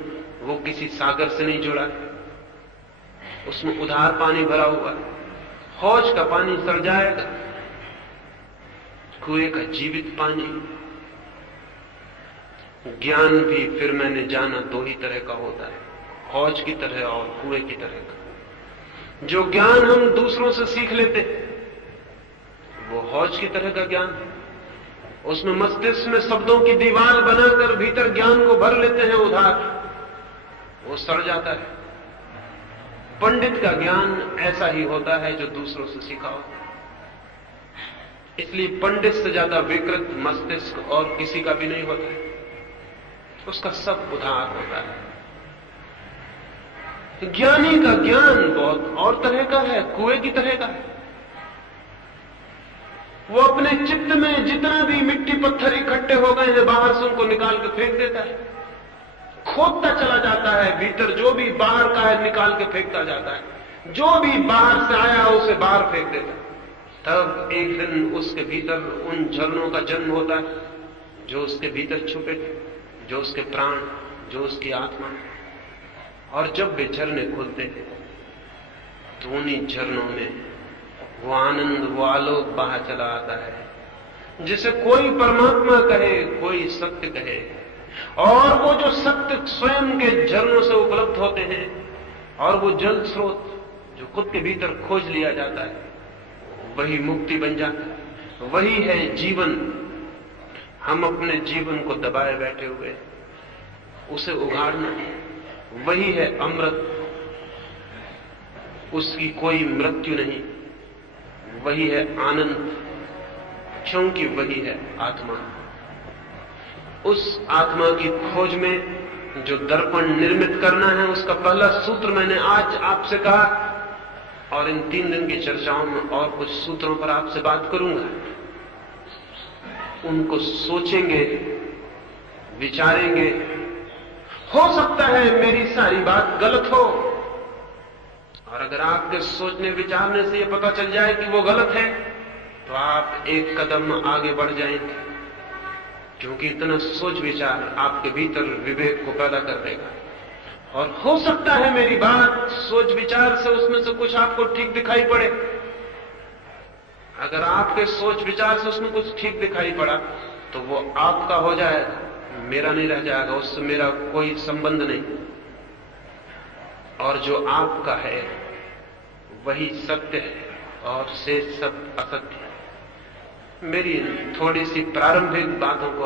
वो किसी सागर से नहीं जुड़ा है, उसमें उधार पानी भरा हुआ है। हौज का पानी सड़ जाएगा, कुएं का जीवित पानी ज्ञान भी फिर मैंने जाना दो ही तरह का होता है, हौज की तरह और कुएं की तरह का। जो ज्ञान हम दूसरों से सीख लेते वो हौज की तरह का ज्ञान है। उसमें मस्तिष्क में शब्दों की दीवार बनाकर भीतर ज्ञान को भर लेते हैं उधार, वो सड़ जाता है। पंडित का ज्ञान ऐसा ही होता है जो दूसरों से सीखा हो। इसलिए पंडित से ज्यादा विकृत मस्तिष्क और किसी का भी नहीं होता है, उसका सब उधार होता है। ज्ञानी का ज्ञान बहुत और तरह का है, कुएं की तरह का है। वो अपने चित्त में जितना भी मिट्टी पत्थर इकट्ठे हो गए हैं बाहर से उनको निकाल के फेंक देता है, खोदता चला जाता है भीतर, जो भी बाहर का है निकाल के फेंकता जाता है, जो भी बाहर से आया उसे बाहर फेंक देता है। तब एक दिन उसके भीतर उन झरनों का जन्म होता है जो उसके भीतर छुपे थे, जो उसके प्राण, जो उसकी आत्मा। और जब वे झरने खुलते हैं तो उन्हीं झरनों में वो आनंद, वो आलोक बाहर चला आता है, जिसे कोई परमात्मा कहे, कोई सत्य कहे। और वो जो सत्य स्वयं के झरनों से उपलब्ध होते हैं, और वो जल स्रोत जो खुद के भीतर खोज लिया जाता है, वही मुक्ति बन जाता है, वही है जीवन। हम अपने जीवन को दबाए बैठे हुए, उसे उगाड़ना, वही है अमृत। उसकी कोई मृत्यु नहीं, वही है आनंद, क्योंकि वही है आत्मा। उस आत्मा की खोज में जो दर्पण निर्मित करना है, उसका पहला सूत्र मैंने आज आपसे कहा, और इन 3 दिन की चर्चाओं में और कुछ सूत्रों पर आपसे बात करूंगा। उनको सोचेंगे, विचारेंगे। हो सकता है मेरी सारी बात गलत हो, और अगर आपके सोचने विचारने से यह पता चल जाए कि वो गलत है, तो आप एक कदम आगे बढ़ जाएंगे, क्योंकि इतना सोच विचार आपके भीतर विवेक को पैदा कर देगा। और हो सकता है मेरी बात सोच विचार से उसमें से कुछ आपको ठीक दिखाई पड़े। अगर आपके सोच विचार से उसमें कुछ ठीक दिखाई पड़ा तो वो आपका हो जाएगा, मेरा नहीं रह जाएगा, उससे मेरा कोई संबंध नहीं। और जो आपका है वही सत्य है, और शेष सब असत्य है। मेरी थोड़ी सी प्रारंभिक बातों को